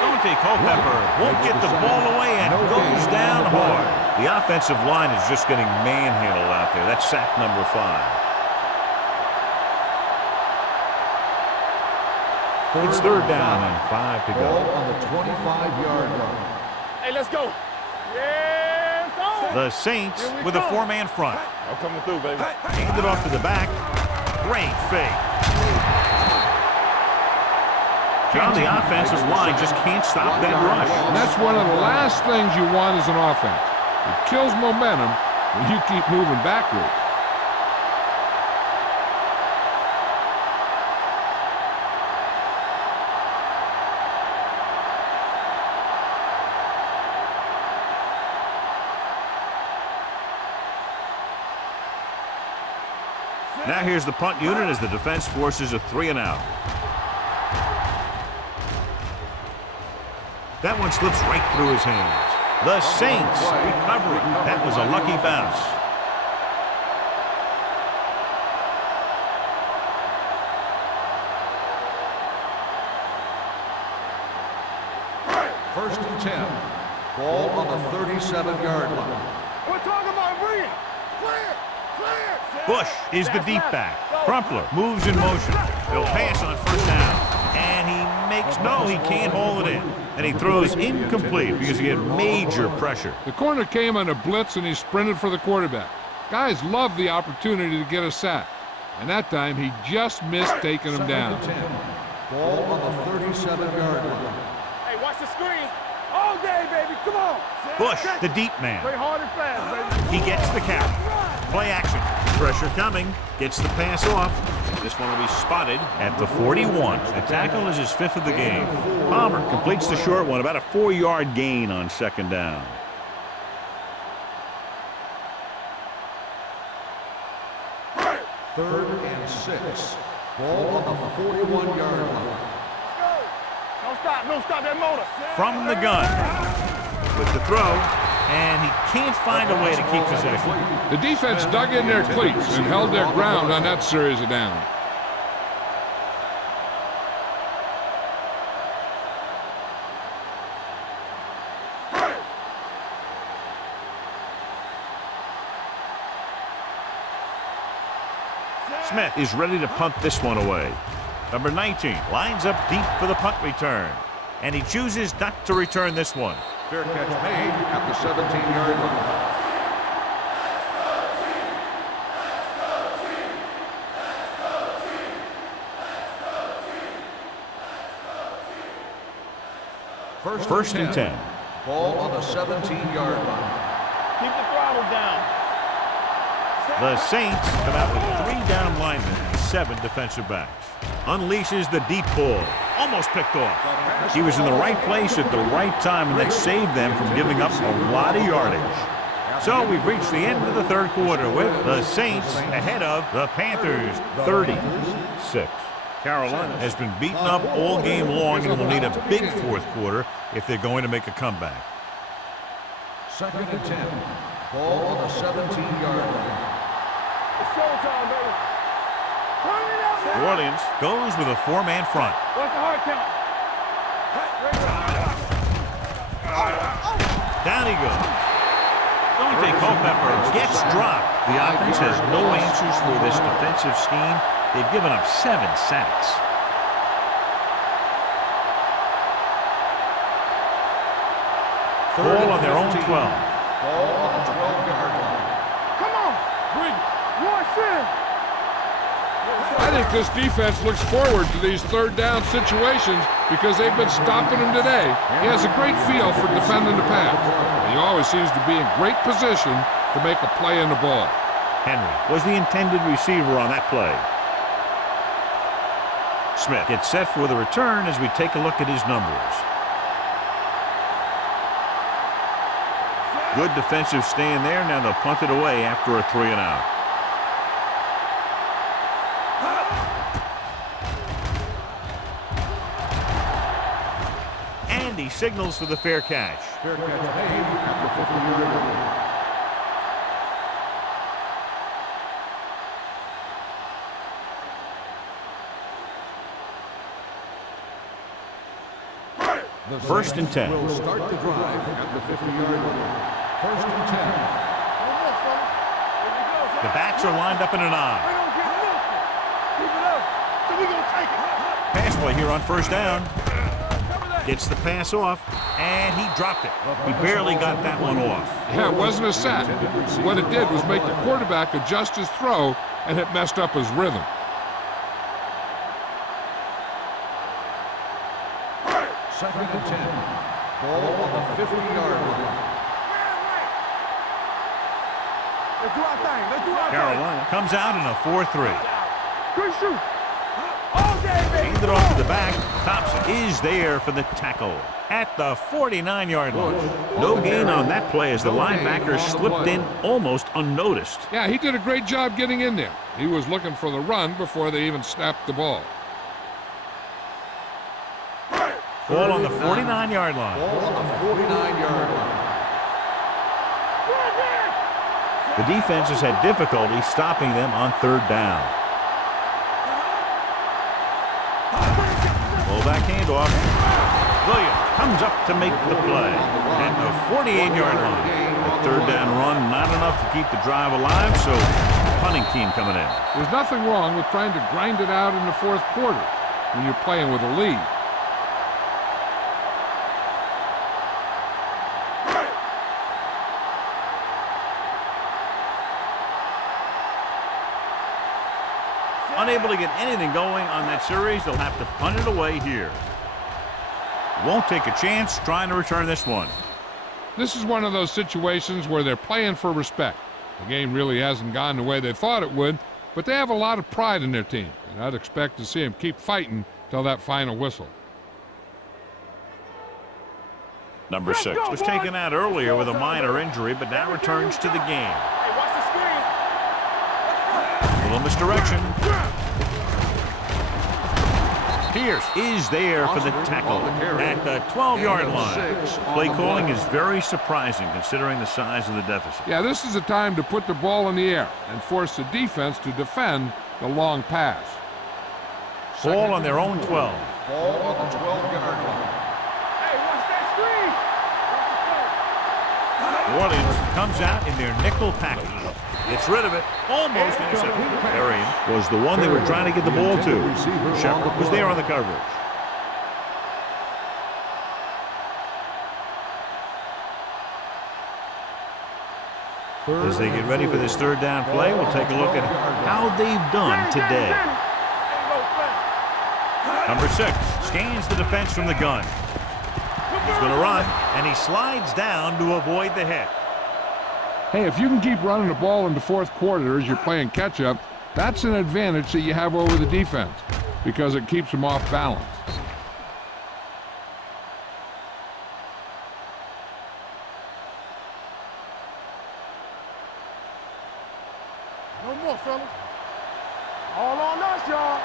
Dante Culpepper won't get the ball away and goes down hard. The offensive line is just getting manhandled out there. That's sack number 5. It's 3rd down and 5 to Ball go. on the 25-yard line. Hey, let's go. Yeah, it's on. The Saints with a 4-man front. I'm coming through, baby. Hand it off to the back. Great fake. John, the offensive line just can't stop that rush. And that's one of the last things you want as an offense. It kills momentum when you keep moving backwards. Now here's the punt unit as the defense forces a 3-and-out. That one slips right through his hands. The Saints recovering. That was a lucky bounce. First and 10. Ball on the 37-yard line. We're talking about bring it. Clear. Bush is the deep back. Crumpler moves in motion. He'll pass on first down. And he can't hold it in. And he throws incomplete because he had major pressure. The corner came on a blitz and he sprinted for the quarterback. Guys love the opportunity to get a sack. And that time he just missed taking him down. Ball on the 37-yard line. Hey, watch the screen. All day, baby. Come on. Bush, the deep man. Play hard and fast, baby. He gets the carry. Play action. Pressure coming. Gets the pass off. This one will be spotted at the 41. The tackle is his 5th of the game. Palmer completes the short one, about a 4-yard gain on second down. Third and 6. Ball on the 41-yard line. Don't stop that motor. From the gun. With the throw. And he can't find a way to keep possession. The defense dug in their cleats and held their ground on that series of downs. Smith is ready to punt this one away. Number 19 lines up deep for the punt return. And he chooses not to return this one. Fair catch made at the 17-yard line. First and 10. Ball on the 17-yard line. Keep the throttle down. The Saints come out with 3 down linemen and 7 defensive backs. Unleashes the deep ball. Almost picked off. He was in the right place at the right time, and that saved them from giving up a lot of yardage. So we've reached the end of the third quarter with the Saints ahead of the Panthers 36. Carolina has been beaten up all game long and will need a big fourth quarter if they're going to make a comeback. Second and 10. Ball on the 17-yard line. It's showtime, baby. Turn it up, New Orleans goes with a 4-man front. Watch the hard count. Down he goes. Dante Culpepper gets dropped. The offense has no answers for this defensive scheme. They've given up 7 sacks. Ball on their own 12. Ball on the 12-yard line. Come on. Bring it. Rush in. I think this defense looks forward to these third down situations because they've been stopping him today. He has a great feel for defending the pass. He always seems to be in great position to make a play in the ball. Henry was the intended receiver on that play. Smith gets set for the return as we take a look at his numbers. Good defensive stand there. Now they'll punt it away after a 3-and-out. And he signals for the fair catch. Fair catch made at the 50-yard line. First and 10. Will start the drive at the 50-yard line. First and 10. The backs are lined up in an I. Keep it up. So we gonna take it. Pass play here on first down. Gets the pass off, and he dropped it. He barely got that one off. Yeah, it wasn't a sack. What it did was make the quarterback adjust his throw, and it messed up his rhythm. Second and 10. Ball on the 50-yard line. Let's do our thing. Let's do our thing. Carolina comes out in a 4-3. Good shoot. All day, baby. hand it off to the back. Thompson is there for the tackle at the 49-yard line. No gain on that play as the linebacker slipped in almost unnoticed. Yeah, he did a great job getting in there. He was looking for the run before they even snapped the ball. Ball on the 49-yard line. Ball on the 49-yard line. The defense has had difficulty stopping them on third down. Fullback handoff. Williams comes up to make the play at the 48-yard line. The third down run, not enough to keep the drive alive, so punting team coming in. There's nothing wrong with trying to grind it out in the fourth quarter when you're playing with a lead. Unable to get anything going on that series, they'll have to punt it away here. Won't take a chance trying to return this one. This is one of those situations where they're playing for respect. The game really hasn't gone the way they thought it would, but they have a lot of pride in their team, and I'd expect to see them keep fighting till that final whistle. Number 6 was taken out earlier with a minor injury, but now returns to the game. Hey, watch the screen. A little misdirection. Pierce is there for the tackle at the 12-yard line. Play calling is very surprising considering the size of the deficit. Yeah, this is a time to put the ball in the air and force the defense to defend the long pass. Ball on their own 12. Ball on the 12-yard line. Hey, watch that screen. New Orleans comes out in their nickel package. Gets rid of it. Almost intercepted. Arian was the one they were trying to get the ball to. Shepard was there on the coverage. As they get ready for this third down play, we'll take a look at how they've done today. Number 6 scans the defense from the gun. He's going to run, and he slides down to avoid the hit. Hey, if you can keep running the ball in the fourth quarter as you're playing catch-up, that's an advantage that you have over the defense because it keeps them off balance. No more, fellas. All on us, y'all.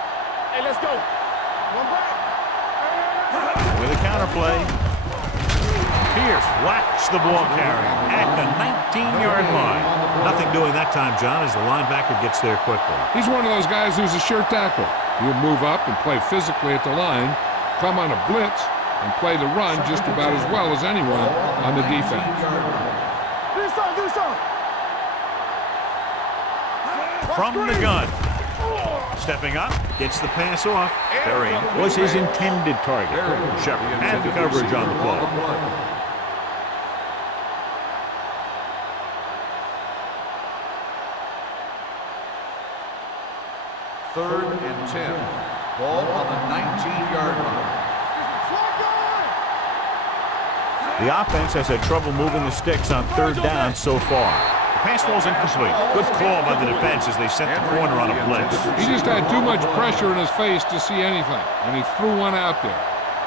Hey, let's go. One back. With a counter play, Pierce whacks the ball carrier at the 19-yard line. Nothing doing that time, John, as the linebacker gets there quickly. He's one of those guys who's a sure tackle. He'll move up and play physically at the line, come on a blitz, and play the run just about as well as anyone on the defense. Do something. From the gun. Stepping up, gets the pass off. Berry was his intended target. Shepard had the coverage on the play. Third and 10. Ball on the 19-yard line. The offense has had trouble moving the sticks on third down so far. The pass ball's incomplete. Good call by the defense as they set the corner on a blitz. He just had too much pressure in his face to see anything, and he threw one out there.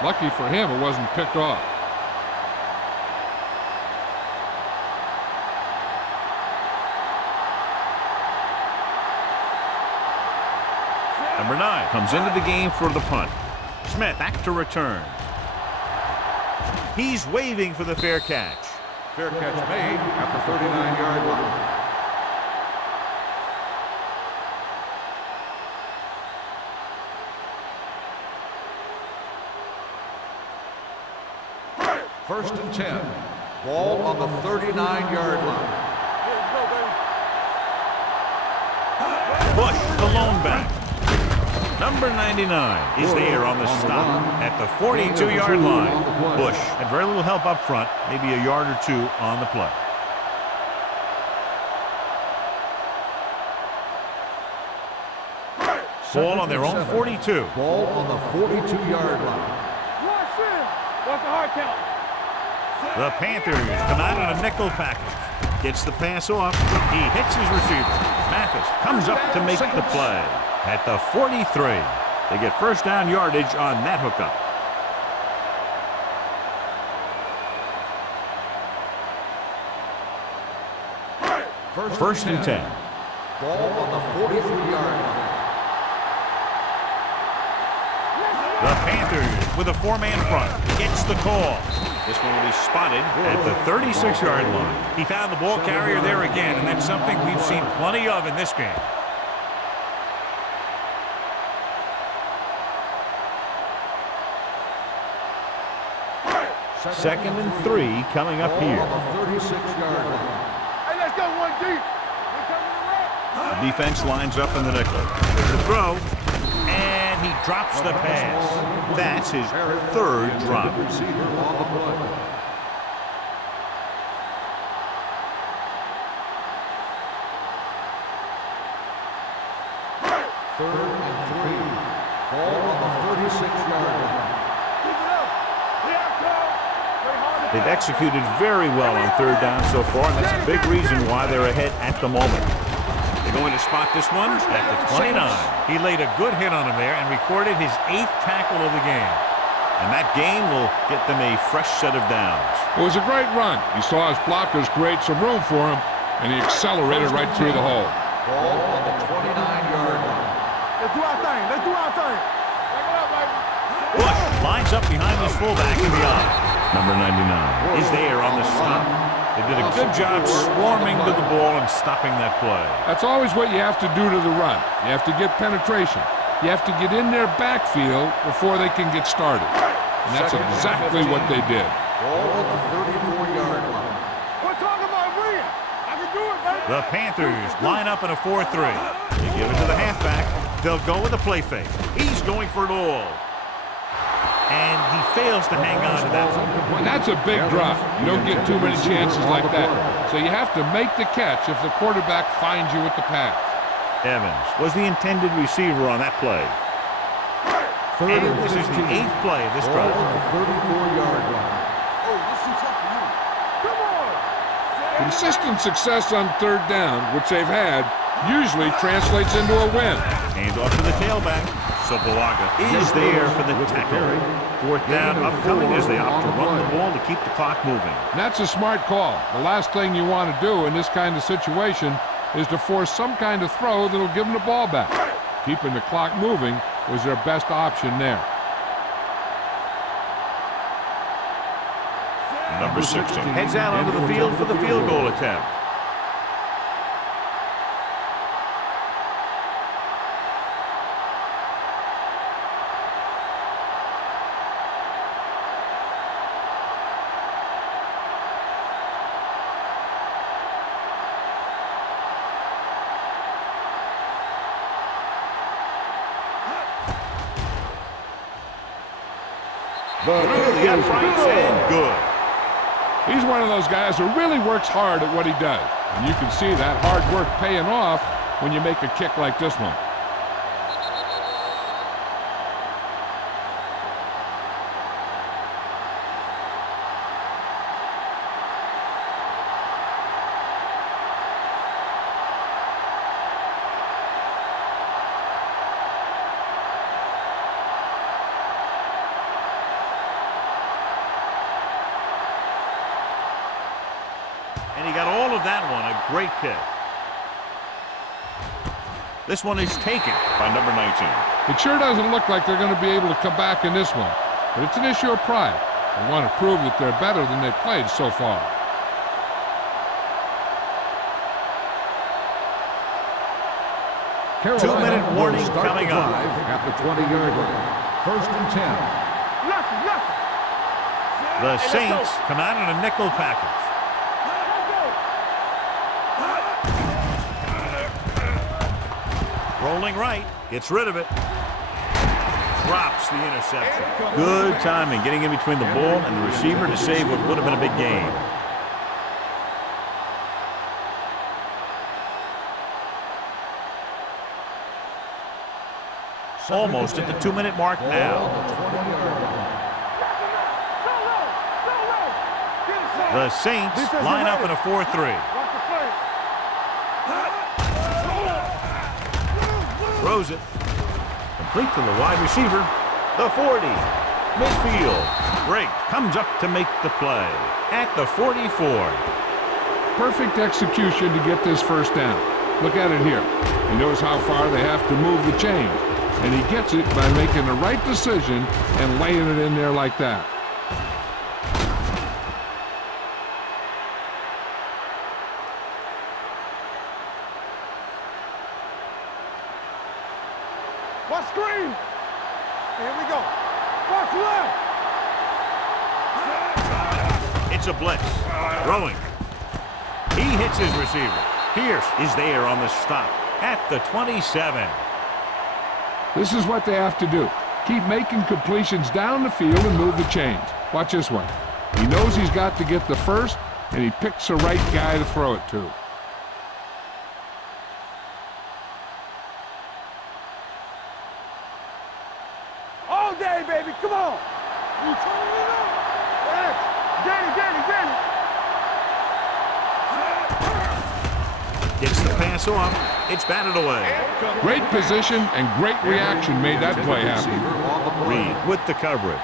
Lucky for him, it wasn't picked off. Number 9 comes into the game for the punt. Smith back to return. He's waving for the fair catch. Fair catch made at the 39-yard line. First and 10. Ball on the 39-yard line. Bush, the lone back. Number 99 is there on the stop at the 42-yard line. Bush had very little help up front, maybe a yard or two on the play. Ball on their own 42. Ball on the 42-yard line. What's the hard count? The Panthers come out in a nickel package. Gets the pass off. He hits his receiver. Mathis comes up to make the play at the 43. They get first down yardage on that hookup. First and 10. Ball on the 43-yard line. The Panthers with a four-man front. Gets the call. This one will be spotted at the 36-yard line. He found the ball carrier there again, and that's something we've seen plenty of in this game. Second and 3 coming up here. On the 36-yard line. Hey, let's go one deep. The defense lines up in the nickel. There's the throw, and he drops the pass. That's his third drop. Receiver on the play. Third and 3. Ball on the 36-yard line. They've executed very well on third down so far, and that's a big reason why they're ahead at the moment. They're going to spot this one at the 29. He laid a good hit on him there and recorded his 8th tackle of the game. And that gain will get them a fresh set of downs. It was a great run. He saw his blockers create some room for him, and he accelerated right through the hole. Ball on the 29-yard line. Let's do our thing. Let's do our thing. Back it up, baby. Bush lines up behind his fullback in the eye. Number 99 is there on the stop. They did a good job swarming to the ball and stopping that play. That's always what you have to do to the run. You have to get penetration. You have to get in their backfield before they can get started. And that's exactly what they did. Ball on the 34-yard line. We're talking about win. I can do it, baby. The Panthers line up in a 4-3. They give it to the halfback. They'll go with a play fake. He's going for it all. And he fails to hang on to that one. And that's a big drop. You don't get too many chances like that. So you have to make the catch if the quarterback finds you with the pass. Evans was the intended receiver on that play. And this is the 8th play of this drive. Ball on the 34-yard line. Oh, this is tough for you. Come on. Consistent success on third down, which they've had, usually translates into a win. Hand off to the tailback. Sobalaga is there for the tackle. Fourth down upcoming as they opt to run the ball to keep the clock moving. And that's a smart call. The last thing you want to do in this kind of situation is to force some kind of throw that'll give them the ball back. Keeping the clock moving was their best option there. Number 16 heads out onto the field for the field goal attempt. Through the uprights and good. He's one of those guys who really works hard at what he does. And you can see that hard work paying off when you make a kick like this one. And he got all of that one, a great kick. This one is taken by number 19. It sure doesn't look like they're going to be able to come back in this one, but it's an issue of pride. They want to prove that they're better than they've played so far. Two-minute warning coming up. At the 20-yard line. First and 10. The Saints come out in a nickel package. Rolling right, gets rid of it. Drops the interception. Good timing, getting in between the ball and the receiver to save what would have been a big game. Almost at the 2-minute mark now. The Saints line up in a 4-3. Throws it. complete to the wide receiver. The 40. Midfield. Drake comes up to make the play at the 44. Perfect execution to get this first down. Look at it here. He knows how far they have to move the chains, and he gets it by making the right decision and laying it in there like that. Watch screen. Here we go. Watch left. It's a blitz. Throwing. He hits his receiver. Pierce is there on the stop at the 27. This is what they have to do. Keep making completions down the field and move the chains. Watch this one. He knows he's got to get the first, and he picks the right guy to throw it to. All day, baby. Come on. You turn it up. Danny. Gets the pass off. It's batted away. Great position and great reaction made that play happen. Reed with the coverage.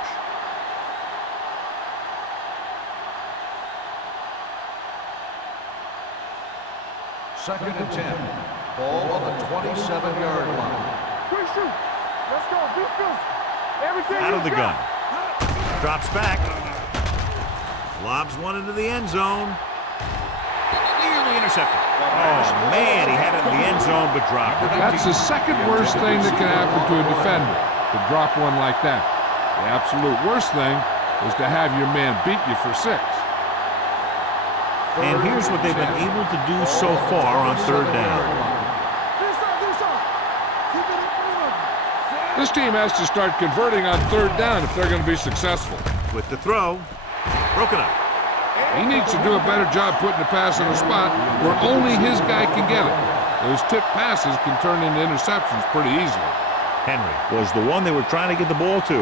Second and 10. Ball on the 27-yard line. Quick shoot. Let's go. Defense. Everything Out of the you gun. got. Drops back. Lobs one into the end zone. Nearly intercepted. Oh, man, he had it in the end zone, but dropped it. That's the second worst thing that can happen to a defender, to drop one like that. The absolute worst thing is to have your man beat you for 6. And here's what they've been able to do so far on third down. This up. Keep it in front of you. This team has to start converting on third down if they're going to be successful. With the throw. Broken up. He needs to do a better job putting the pass in a spot where only his guy can get it. Those tip passes can turn into interceptions pretty easily. Henry was the one they were trying to get the ball to.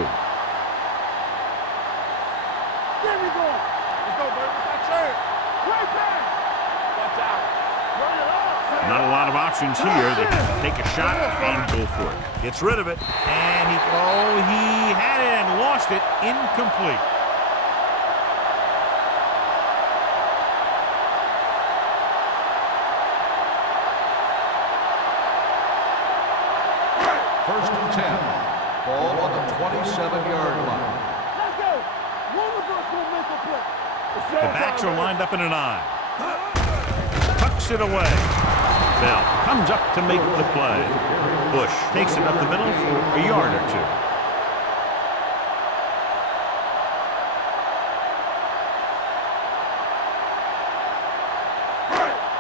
There we go. Let's go, baby. That's our chance. Right back. Watch out. Run it up. Not a lot of options here. They can take a shot and go for it. Gets rid of it. And he had it and lost it. Incomplete. First and 10. Ball on the 27-yard line. Let's go. One of us will make a play. The backs are lined up in an I. Tucks it away. Bell comes up to make the play. Bush takes it up the middle for a yard or 2.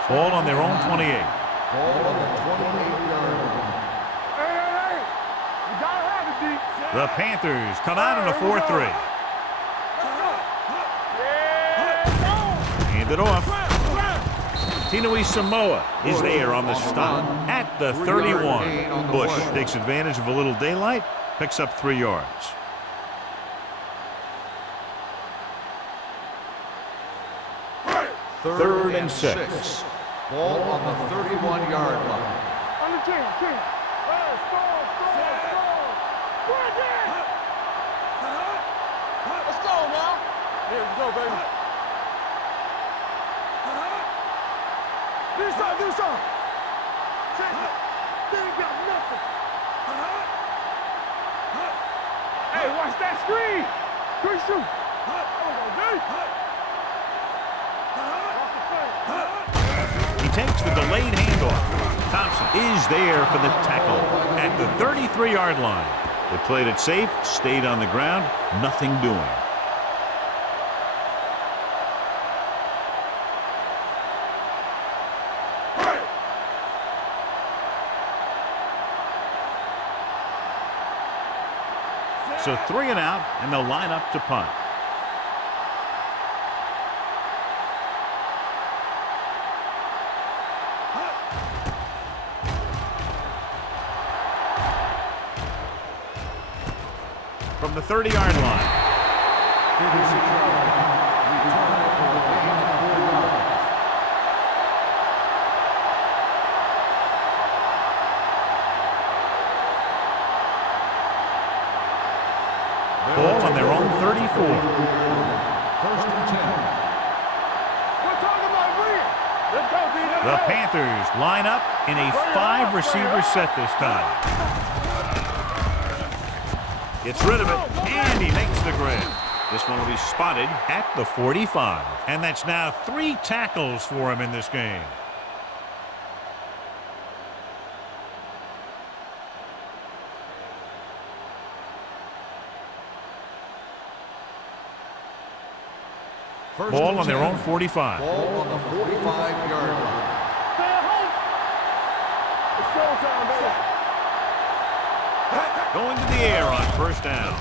Ball on their own 28. Ball on the 28-yard line. Hey. You gotta have it, D. The Panthers come out in a 4-3. Hand it off. Tinui Samoa is there on the stop at the 31. Bush takes advantage of a little daylight, picks up 3 yards. Third and 6. Ball on the 31-yard line. On the 10. Score. Bring it. Let's go now. Here we go, baby. Do some. Check it. They ain't got nothing. Hey, watch that screen. Good shoot. He takes the delayed handoff. Thompson is there for the tackle at the 33-yard line. They played it safe, stayed on the ground, nothing doing. So 3 and out, and they'll line up to punt. From the 30-yard line. The Panthers line up in a 5-receiver set this time. Gets rid of it, and he makes the grab. This one will be spotted at the 45. And that's now 3 tackles for him in this game. Ball on their own 45. Ball on the 45-yard line. Stay at home. It's showtime, baby. Going to the air on first down.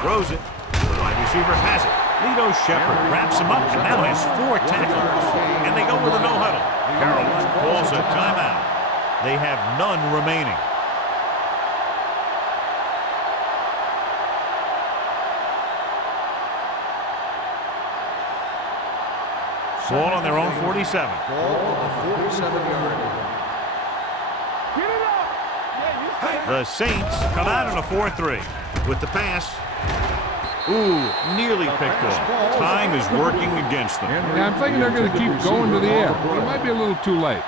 Throws it. The wide receiver has it. Lito Shepherd wraps him up and now has 4 tackles. And they go with a no-huddle. Carolina calls a timeout. They have none remaining. Ball on their own 47. Ball on the 47-yard line. Get it up. Yeah, you see it. The Saints come out in a 4-3. With the pass. Ooh, nearly picked off. Time is working against them. Yeah, I'm thinking they're going to keep going to the air, but it might be a little too late.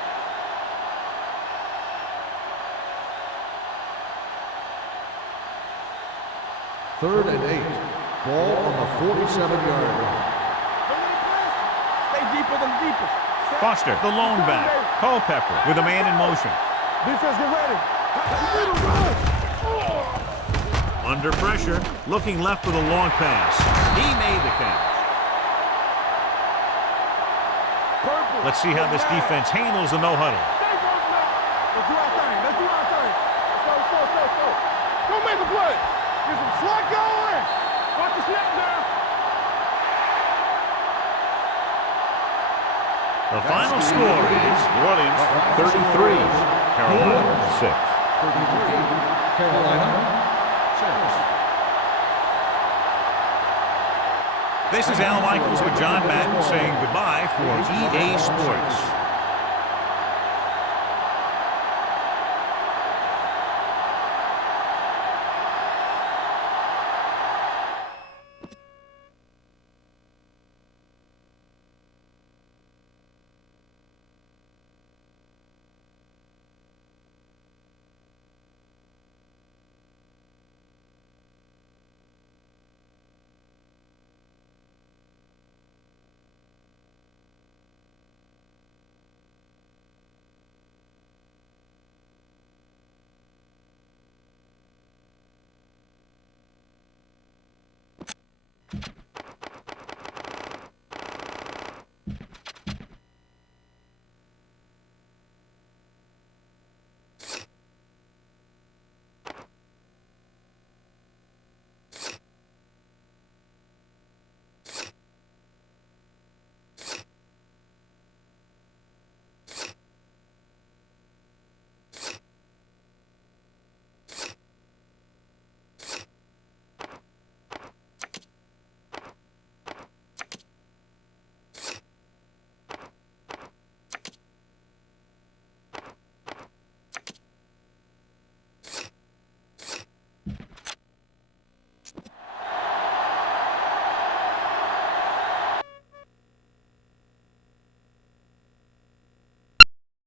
Third and 8. Ball on the 47-yard line. Stay deeper than deepest. Foster, the lone back. Culpepper with a man in motion. Defense, get ready. Under pressure, looking left with a long pass. He made the catch. Purple. Let's see how this defense handles the no-huddle. Stay close now. Let's do our thing. Let's do our thing. Let's go. Don't make a play. Get some slot going. Watch the snap now. The final score is New Orleans 33, Carolina 6. 33, Carolina 6. This is Al Michaels with John Madden saying goodbye for EA Sports.